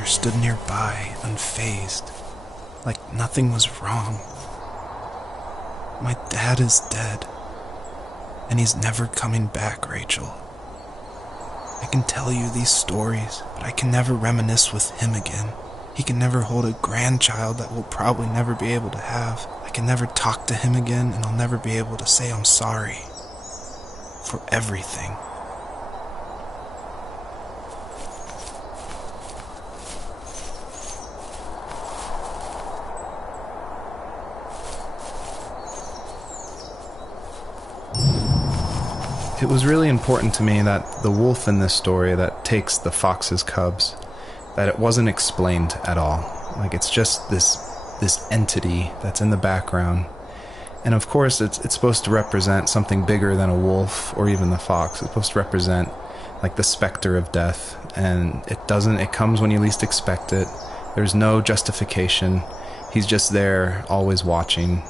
mother stood nearby, unfazed, like nothing was wrong. My dad is dead, and he's never coming back, Rachel. I can tell you these stories, but I can never reminisce with him again. He can never hold a grandchild that we'll probably never be able to have. I can never talk to him again, and I'll never be able to say I'm sorry for everything. It was really important to me that the wolf in this story that takes the fox's cubs, that it wasn't explained at all. Like, it's just this entity that's in the background. And of course, it's supposed to represent something bigger than a wolf or even the fox. It's supposed to represent like the specter of death. And it comes when you least expect it. There's no justification. He's just there, always watching.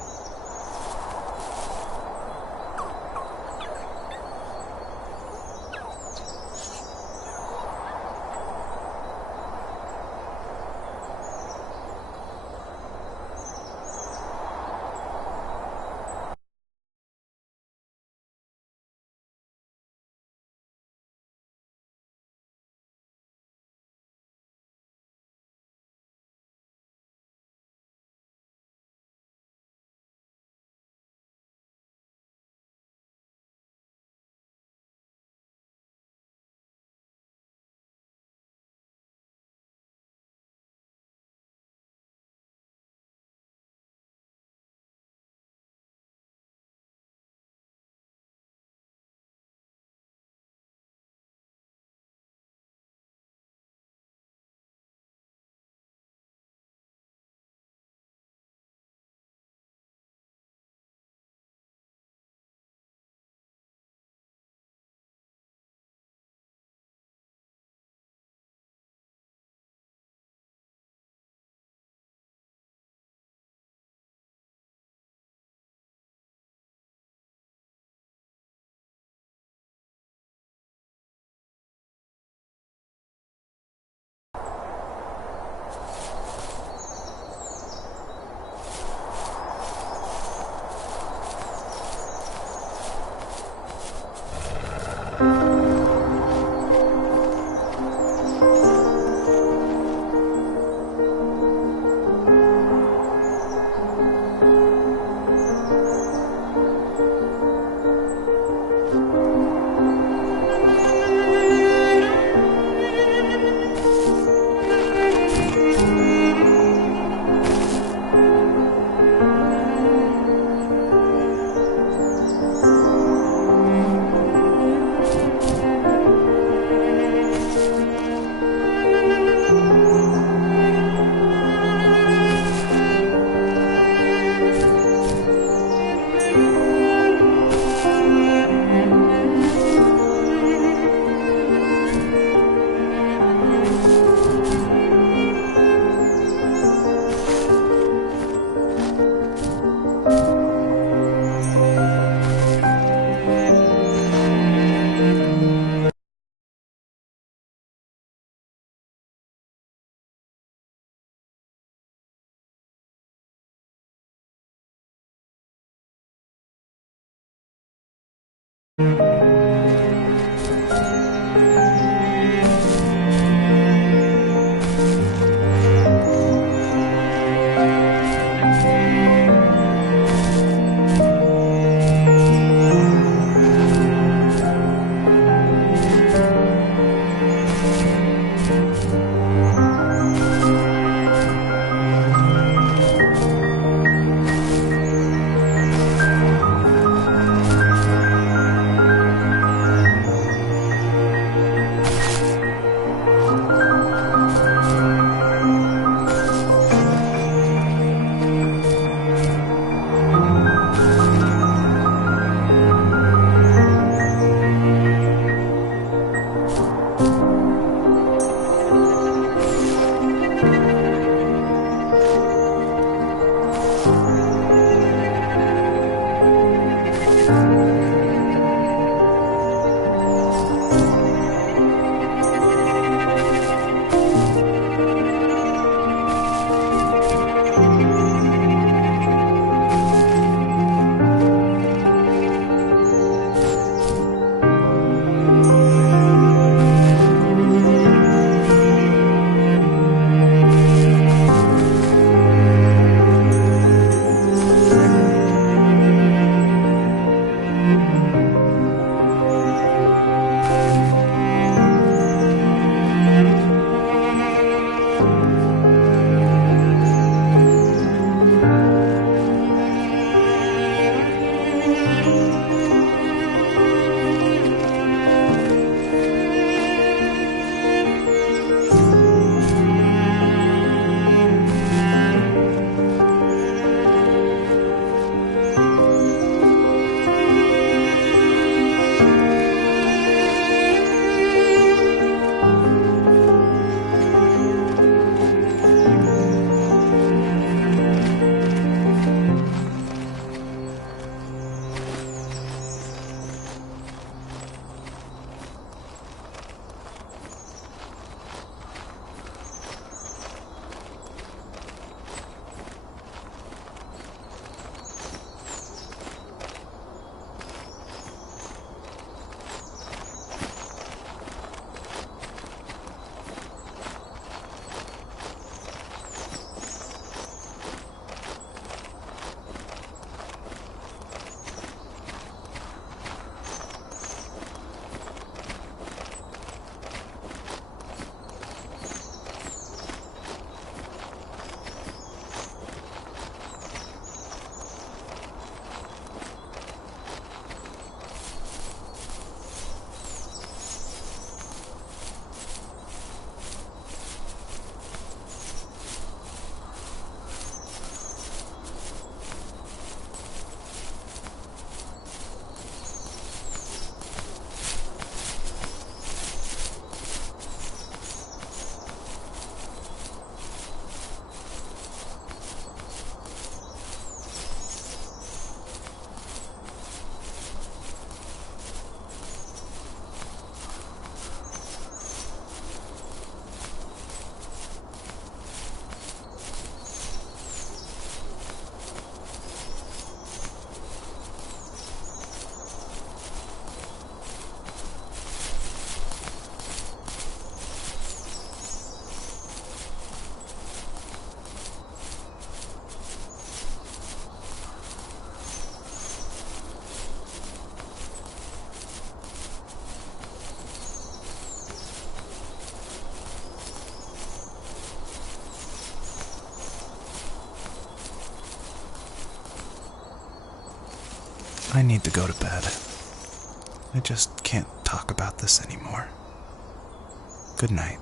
I need to go to bed. I just can't talk about this anymore. Good night.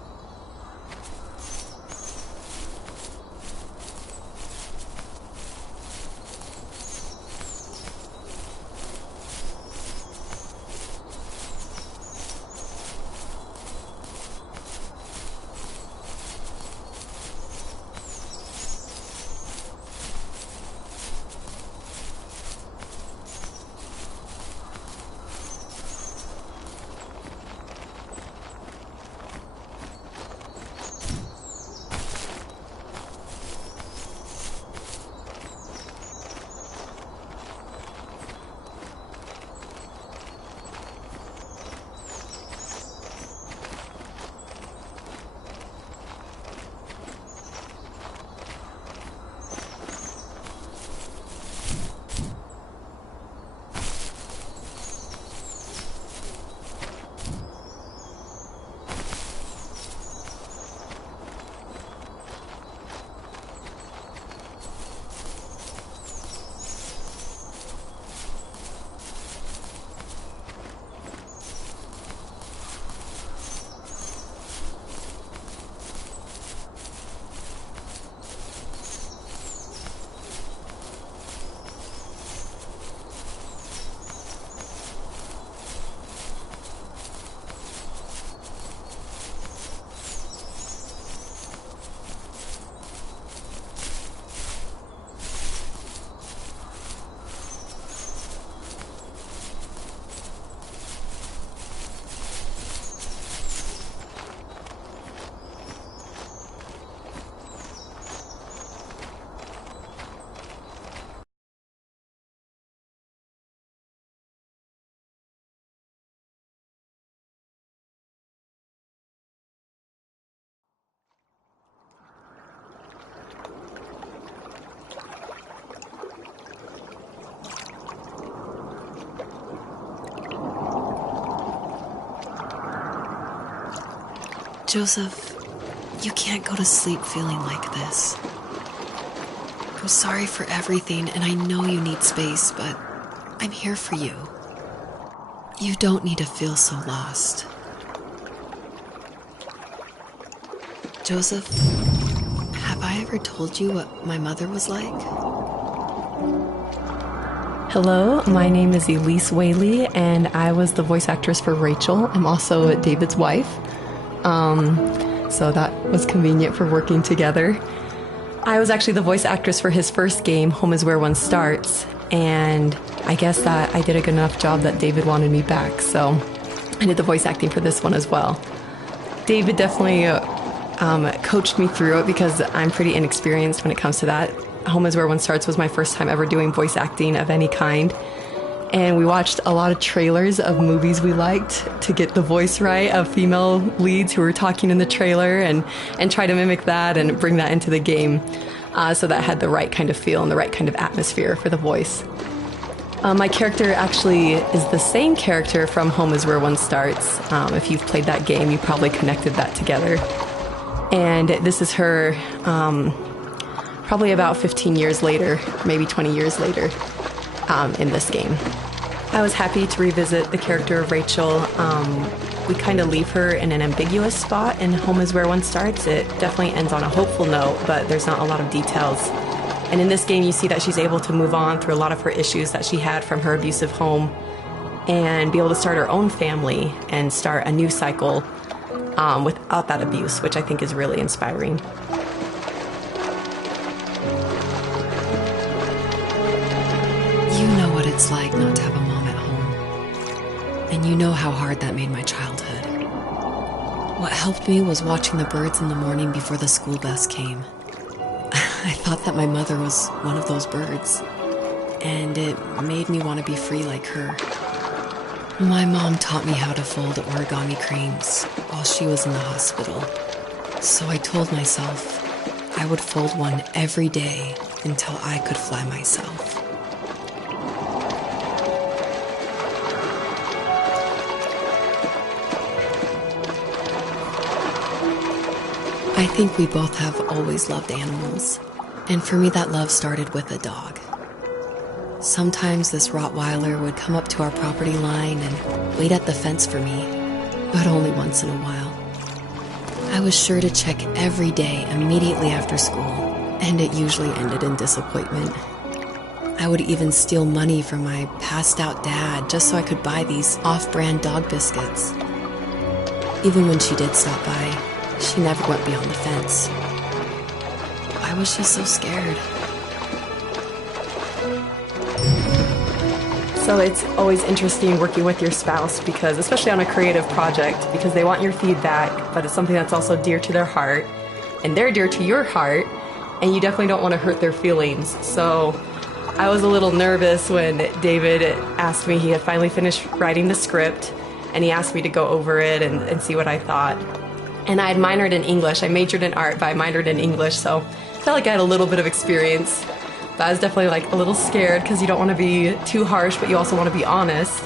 Joseph, you can't go to sleep feeling like this. I'm sorry for everything, and I know you need space, but I'm here for you. You don't need to feel so lost. Joseph, have I ever told you what my mother was like? Hello, my name is Elise Whaley, and I was the voice actress for Rachel. I'm also David's wife. So that was convenient for working together. I was actually the voice actress for his first game, Home is Where One Starts, and I guess that I did a good enough job that David wanted me back, so I did the voice acting for this one as well. David definitely coached me through it because I'm pretty inexperienced when it comes to that. Home is Where One Starts was my first time ever doing voice acting of any kind. And we watched a lot of trailers of movies we liked to get the voice right of female leads who were talking in the trailer and try to mimic that and bring that into the game. So that had the right kind of feel and the right kind of atmosphere for the voice. My character actually is the same character from Home is Where One Starts. If you've played that game, you probably connected that together. And this is her probably about 15 years later, maybe 20 years later in this game. I was happy to revisit the character of Rachel. We kind of leave her in an ambiguous spot in Home is Where One Starts. It definitely ends on a hopeful note, but there's not a lot of details. And in this game, you see that she's able to move on through a lot of her issues that she had from her abusive home and be able to start her own family and start a new cycle without that abuse, which I think is really inspiring. You know what it's like not to have a mom at home. And you know how hard that made my childhood. What helped me was watching the birds in the morning before the school bus came. I thought that my mother was one of those birds, and it made me want to be free like her. My mom taught me how to fold origami cranes while she was in the hospital. So I told myself I would fold one every day until I could fly myself. I think we both have always loved animals, and for me that love started with a dog. Sometimes this Rottweiler would come up to our property line and wait at the fence for me, but only once in a while. I was sure to check every day immediately after school, and it usually ended in disappointment. I would even steal money from my passed-out dad just so I could buy these off-brand dog biscuits. Even when she did stop by, she never went beyond the fence. Why was she so scared? So it's always interesting working with your spouse because, especially on a creative project, because they want your feedback, but it's something that's also dear to their heart, and they're dear to your heart, and you definitely don't want to hurt their feelings. So I was a little nervous when David asked me, he had finally finished writing the script, and he asked me to go over it and see what I thought. And I had minored in English. I majored in art, but I minored in English, so I felt like I had a little bit of experience. But I was definitely like a little scared because you don't want to be too harsh, but you also want to be honest.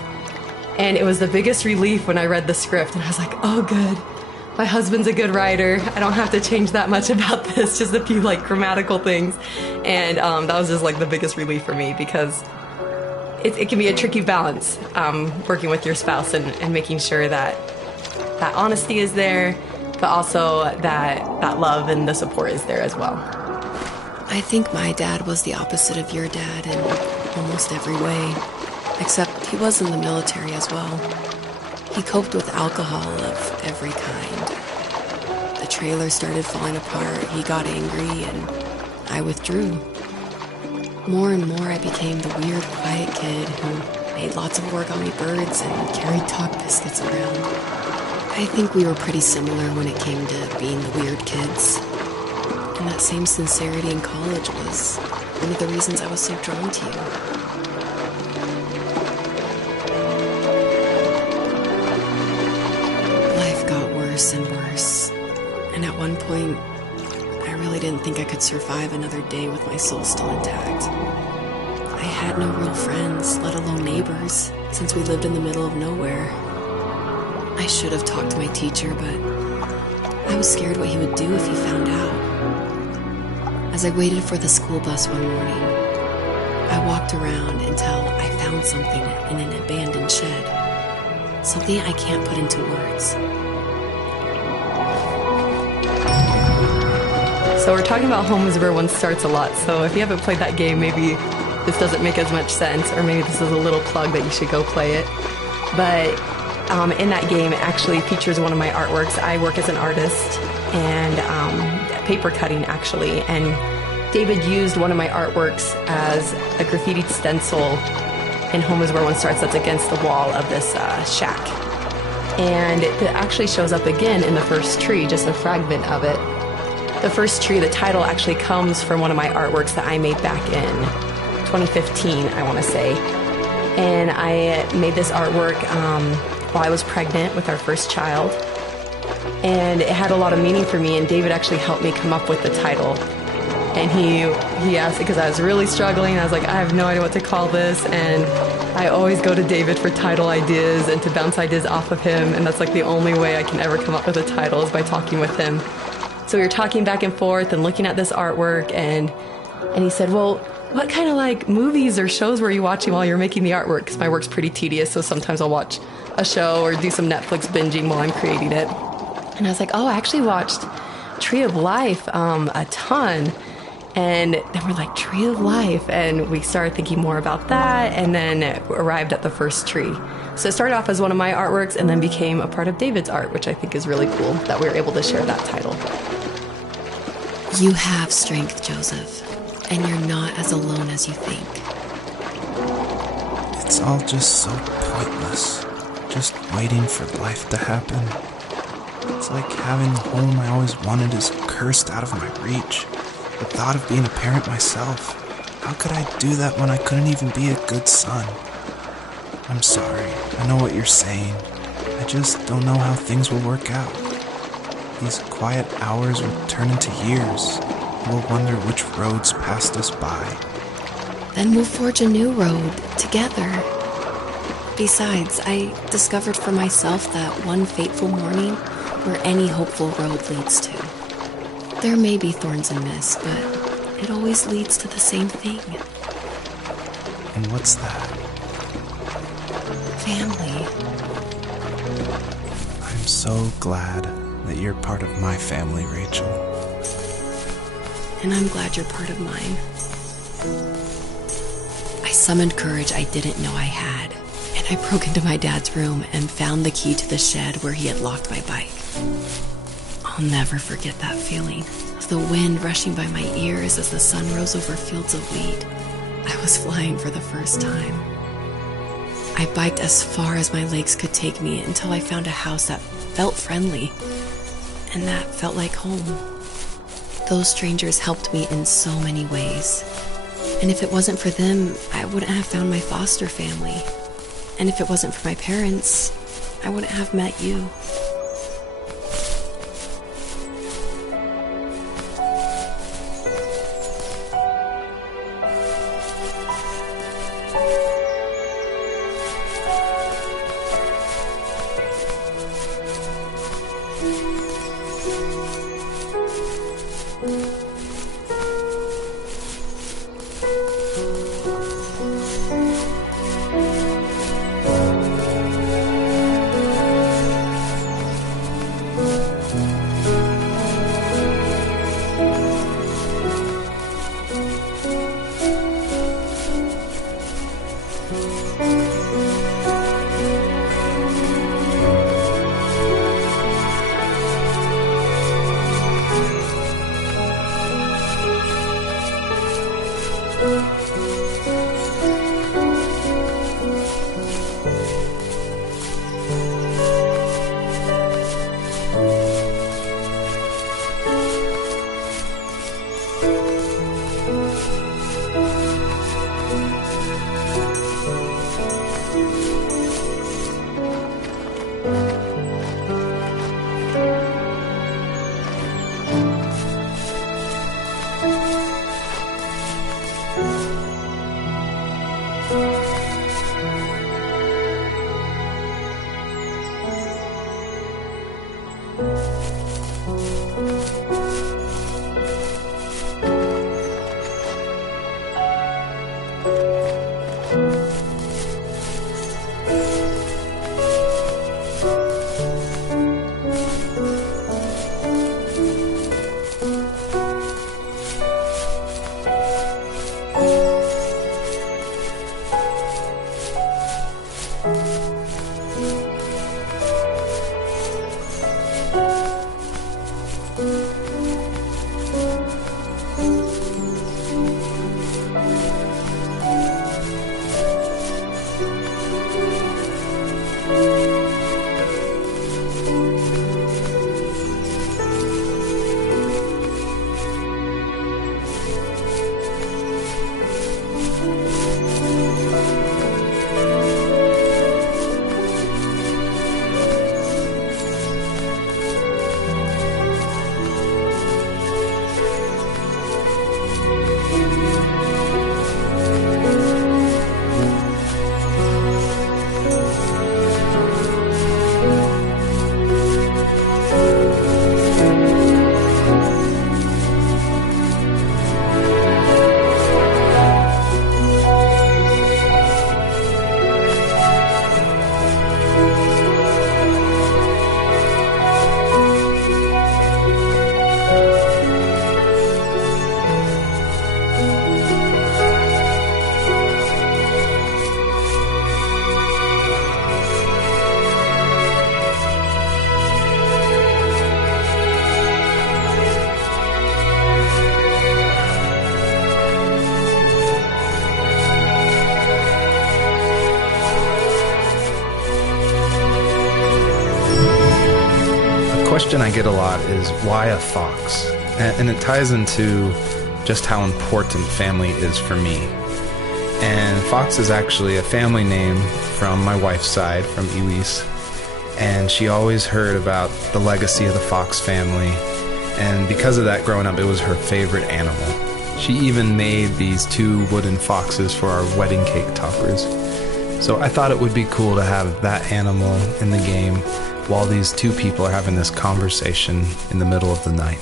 And it was the biggest relief when I read the script, and I was like, oh, good. My husband's a good writer. I don't have to change that much about this, just a few like grammatical things. And that was just like the biggest relief for me because it can be a tricky balance working with your spouse and making sure that that honesty is there, but also that love and the support is there as well. I think my dad was the opposite of your dad in almost every way, except he was in the military as well. He coped with alcohol of every kind. The trailer started falling apart, he got angry, and I withdrew. More and more I became the weird, quiet kid who made lots of origami birds and carried dog biscuits around. I think we were pretty similar when it came to being the weird kids. And that same sincerity in college was one of the reasons I was so drawn to you. Life got worse and worse. And at one point, I really didn't think I could survive another day with my soul still intact. I had no real friends, let alone neighbors, since we lived in the middle of nowhere. I should have talked to my teacher, but I was scared what he would do if he found out. As I waited for the school bus one morning, I walked around until I found something in an abandoned shed. Something I can't put into words. So we're talking about Home is Where One Starts a lot, so if you haven't played that game, maybe this doesn't make as much sense, or maybe this is a little plug that you should go play it. But in that game, it actually features one of my artworks. I work as an artist and paper cutting, actually, and David used one of my artworks as a graffitied stencil in Home is Where One Starts that's against the wall of this shack. And it actually shows up again in the first tree, just a fragment of it. The first tree, the title actually comes from one of my artworks that I made back in 2015, I want to say. And I made this artwork while I was pregnant with our first child. And it had a lot of meaning for me, and David actually helped me come up with the title. And he asked, because I was really struggling, I was like, I have no idea what to call this, and I always go to David for title ideas and to bounce ideas off of him, and that's like the only way I can ever come up with a title is by talking with him. So we were talking back and forth and looking at this artwork, and he said, well, what kind of like movies or shows were you watching while you were making the artwork? Because my work's pretty tedious, so sometimes I'll watch a show or do some Netflix binging while I'm creating it. And I was like, oh, I actually watched Tree of Life a ton. And then we're like, Tree of Life. And we started thinking more about that and then arrived at the first tree. So it started off as one of my artworks and then became a part of David's art, which I think is really cool that we were able to share that title. You have strength, Joseph, and you're not as alone as you think. It's all just so pointless. Just waiting for life to happen. It's like having the home I always wanted is cursed out of my reach. The thought of being a parent myself. How could I do that when I couldn't even be a good son? I'm sorry. I know what you're saying. I just don't know how things will work out. These quiet hours will turn into years. We'll wonder which roads passed us by. Then we'll forge a new road together. Besides, I discovered for myself that one fateful morning where any hopeful road leads to. There may be thorns and mist, but it always leads to the same thing. And what's that? Family. I'm so glad that you're part of my family, Rachel. And I'm glad you're part of mine. I summoned courage I didn't know I had, and I broke into my dad's room and found the key to the shed where he had locked my bike. I'll never forget that feeling of the wind rushing by my ears as the sun rose over fields of wheat. I was flying for the first time. I biked as far as my legs could take me until I found a house that felt friendly, and that felt like home. Those strangers helped me in so many ways. And if it wasn't for them, I wouldn't have found my foster family. And if it wasn't for my parents, I wouldn't have met you. Question I get a lot is why a fox? And it ties into just how important family is for me. And Fox is actually a family name from my wife's side, from Elise. And she always heard about the legacy of the Fox family. And because of that, growing up, it was her favorite animal. She even made these 2 wooden foxes for our wedding cake toppers. So I thought it would be cool to have that animal in the game while these 2 people are having this conversation in the middle of the night.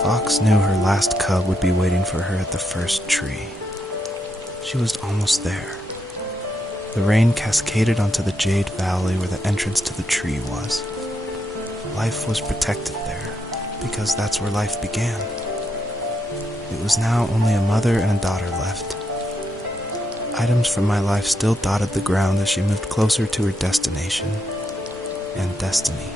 The fox knew her last cub would be waiting for her at the first tree. She was almost there. The rain cascaded onto the jade valley where the entrance to the tree was. Life was protected there, because that's where life began. It was now only a mother and a daughter left. Items from my life still dotted the ground as she moved closer to her destination and destiny.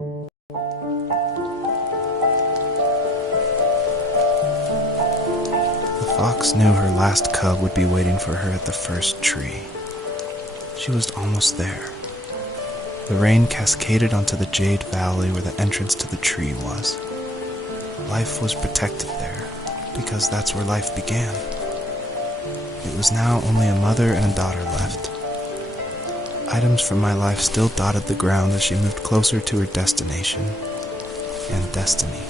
The fox knew her last cub would be waiting for her at the first tree. She was almost there. The rain cascaded onto the jade valley where the entrance to the tree was. Life was protected there, because that's where life began. It was now only a mother and a daughter left. Items from my life still dotted the ground as she moved closer to her destination and destiny.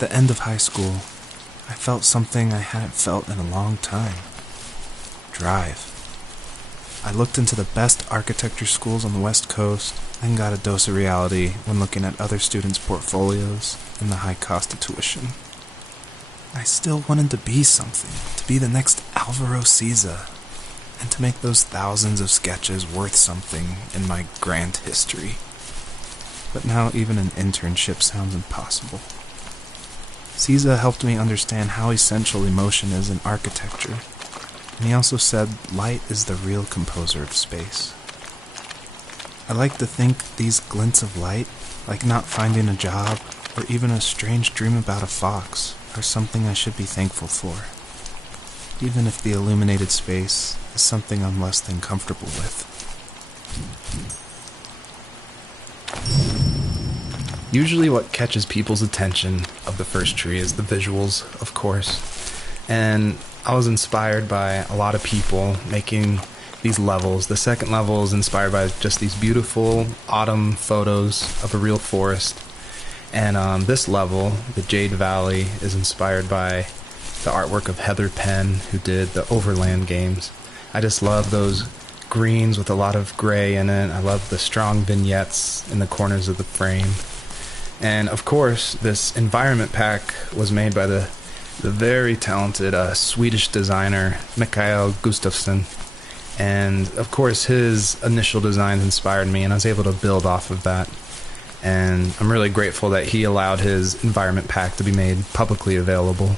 the end of high school, I felt something I hadn't felt in a long time. Drive. I looked into the best architecture schools on the West Coast and got a dose of reality when looking at other students' portfolios and the high cost of tuition. I still wanted to be something, to be the next Alvaro Siza, and to make those thousands of sketches worth something in my grand history. But now even an internship sounds impossible. Siza helped me understand how essential emotion is in architecture, and he also said light is the real composer of space. I like to think these glints of light, like not finding a job or even a strange dream about a fox, are something I should be thankful for, even if the illuminated space is something I'm less than comfortable with. Usually what catches people's attention of the first tree is the visuals, of course. And I was inspired by a lot of people making these levels. The second level is inspired by just these beautiful autumn photos of a real forest. And this level, the Jade Valley, is inspired by the artwork of Heather Penn, who did the Overland games. I just love those greens with a lot of gray in it. I love the strong vignettes in the corners of the frame. And of course, this environment pack was made by the very talented Swedish designer Mikael Gustafsson. And of course, his initial designs inspired me, and I was able to build off of that. And I'm really grateful that he allowed his environment pack to be made publicly available.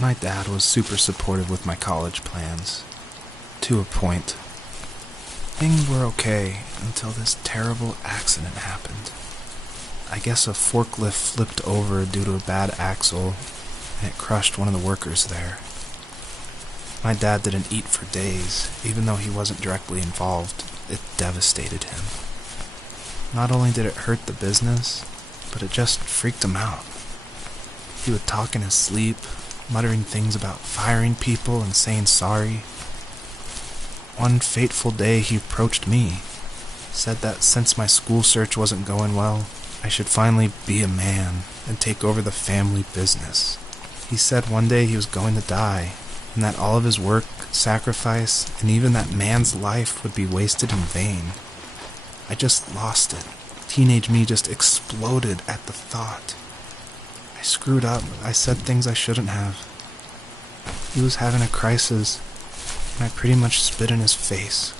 My dad was super supportive with my college plans. To a point. Things were okay until this terrible accident happened. I guess a forklift flipped over due to a bad axle, and it crushed one of the workers there. My dad didn't eat for days, even though he wasn't directly involved. It devastated him. Not only did it hurt the business, but it just freaked him out. He would talk in his sleep, muttering things about firing people and saying sorry. One fateful day he approached me, said that since my school search wasn't going well, I should finally be a man and take over the family business. He said one day he was going to die, and that all of his work, sacrifice, and even that man's life would be wasted in vain. I just lost it. Teenage me just exploded at the thought. I screwed up. I said things I shouldn't have. He was having a crisis, and I pretty much spit in his face.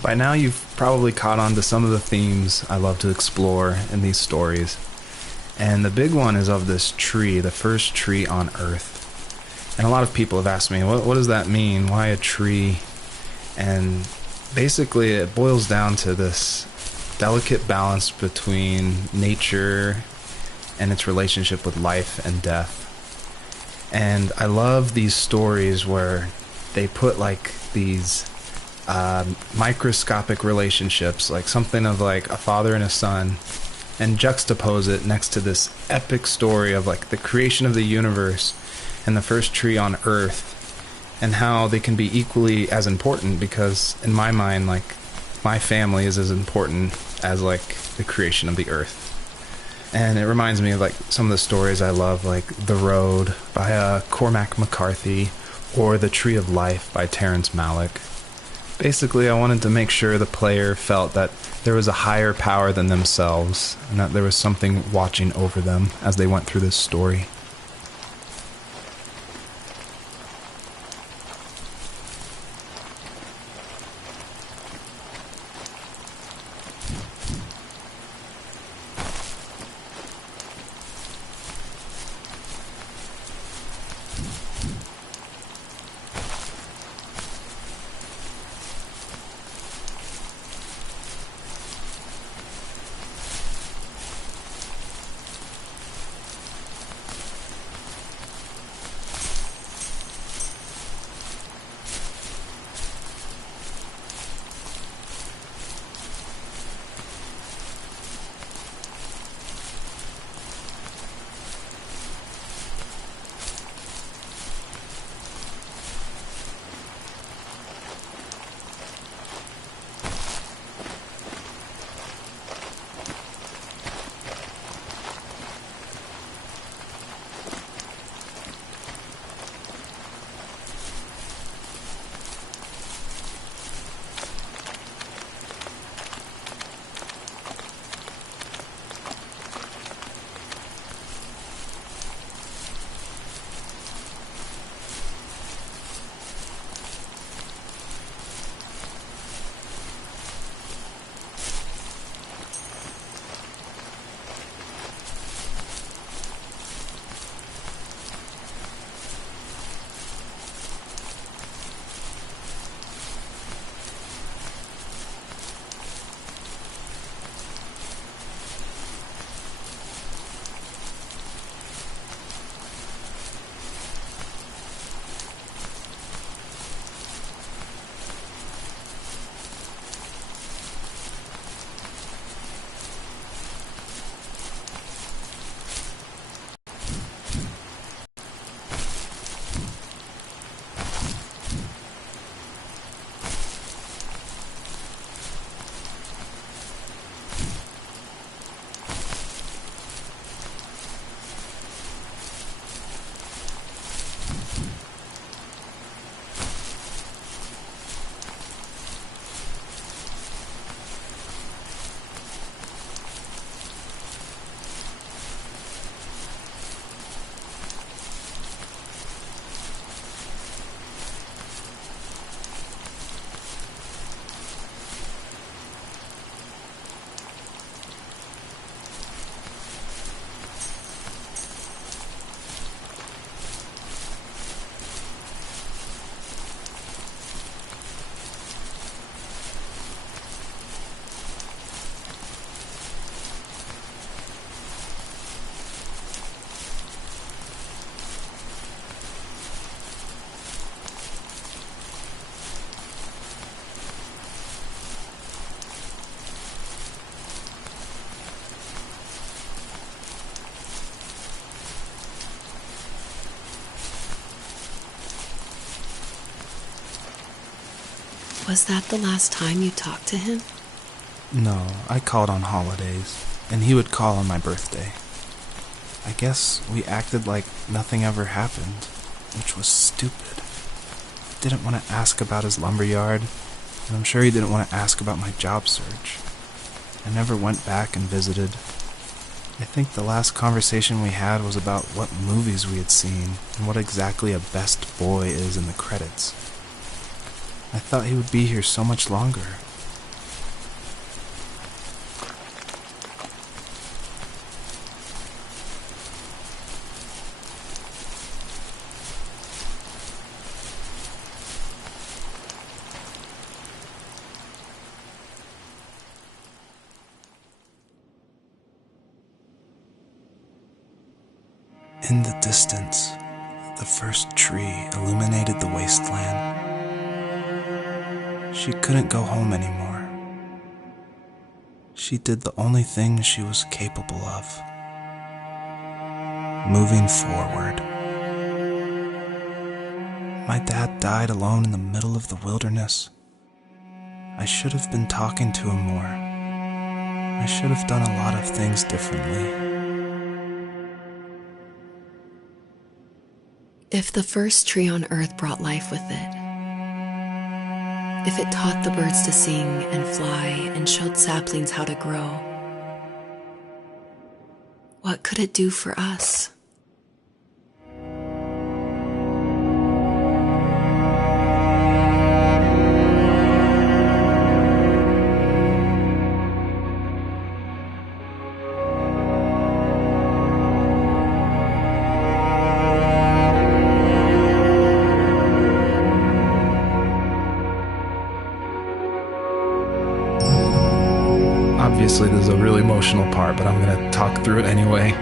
By now, you've probably caught on to some of the themes I love to explore in these stories. And the big one is of this tree, the first tree on Earth. And a lot of people have asked me, what does that mean? Why a tree? And basically, it boils down to this delicate balance between nature and its relationship with life and death. And I love these stories where they put like these microscopic relationships, like something of like a father and a son, and juxtapose it next to this epic story of like the creation of the universe and the first tree on Earth, and how they can be equally as important, because in my mind, like, my family is as important as like the creation of the Earth. And it reminds me of like some of the stories I love, like The Road by Cormac McCarthy, or The Tree of Life by Terrence Malick. Basically, I wanted to make sure the player felt that there was a higher power than themselves, and that there was something watching over them as they went through this story. Was that the last time you talked to him? No, I called on holidays, and he would call on my birthday. I guess we acted like nothing ever happened, which was stupid. I didn't want to ask about his lumberyard, and I'm sure he didn't want to ask about my job search. I never went back and visited. I think the last conversation we had was about what movies we had seen and what exactly a best boy is in the credits. I thought he would be here so much longer. In the distance, the first tree illuminated the wasteland. She couldn't go home anymore. She did the only thing she was capable of: moving forward. My dad died alone in the middle of the wilderness. I should have been talking to him more. I should have done a lot of things differently. If the first tree on earth brought life with it, if it taught the birds to sing and fly and showed saplings how to grow, what could it do for us? Obviously, this is a really emotional part, but I'm going to talk through it anyway.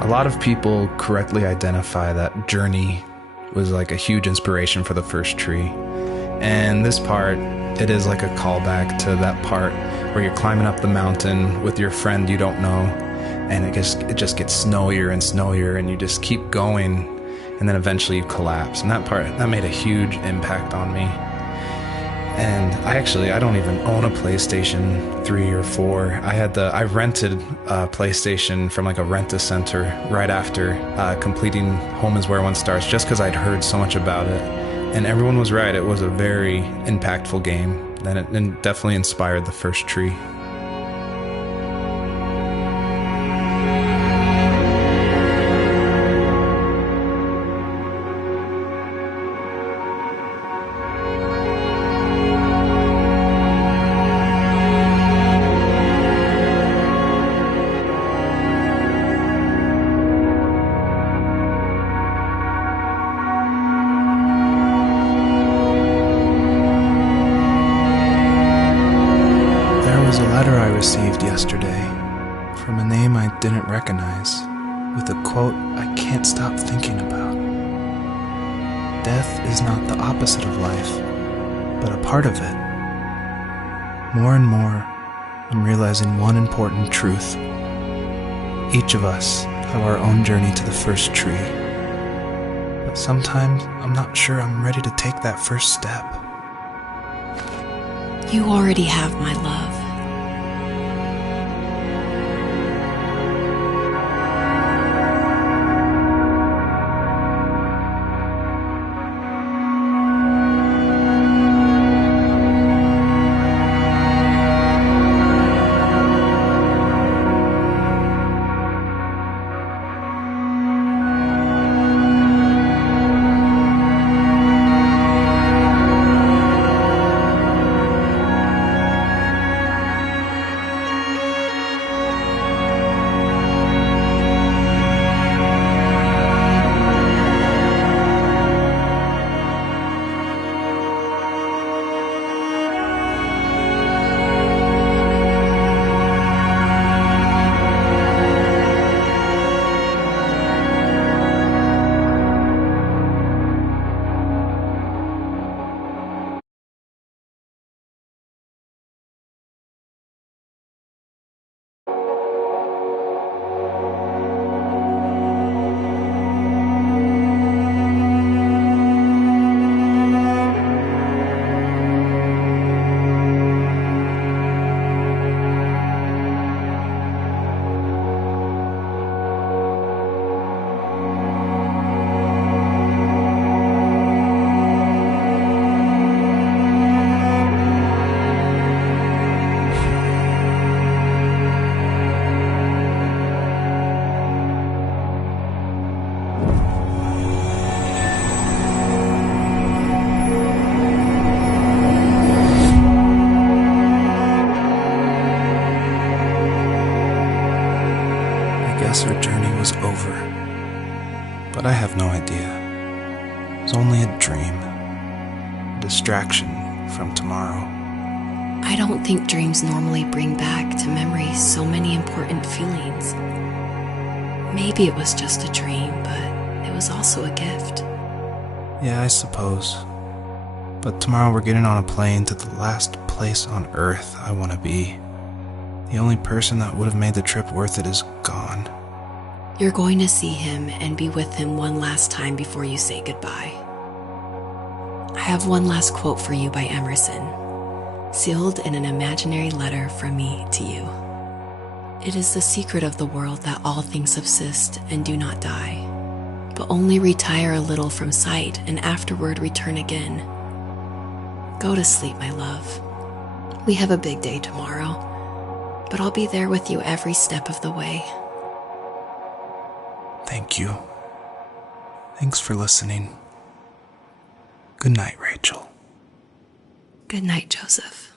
A lot of people correctly identify that Journey was like a huge inspiration for the first tree. And this part, it is like a callback to that part where you're climbing up the mountain with your friend you don't know, and it just gets snowier and snowier, and you just keep going, and then eventually you collapse. And that part, that made a huge impact on me. And I don't even own a PlayStation 3 or 4. I rented a PlayStation from like a rent-a-center right after completing Home is Where One Starts, just because I'd heard so much about it. And everyone was right. It was a very impactful game, and it definitely inspired the first tree. Received yesterday from a name I didn't recognize, with a quote I can't stop thinking about. Death is not the opposite of life, but a part of it. More and more, I'm realizing one important truth. Each of us have our own journey to the first tree, but sometimes I'm not sure I'm ready to take that first step. You already have my love. But I have no idea. It was only a dream. A distraction from tomorrow. I don't think dreams normally bring back to memory so many important feelings. Maybe it was just a dream, but it was also a gift. Yeah, I suppose. But tomorrow we're getting on a plane to the last place on Earth I want to be. The only person that would have made the trip worth it is gone. You're going to see him and be with him one last time before you say goodbye. I have one last quote for you by Emerson, sealed in an imaginary letter from me to you. It is the secret of the world that all things subsist and do not die, but only retire a little from sight and afterward return again. Go to sleep, my love. We have a big day tomorrow, but I'll be there with you every step of the way. Thank you. Thanks for listening. Good night, Rachel. Good night, Joseph.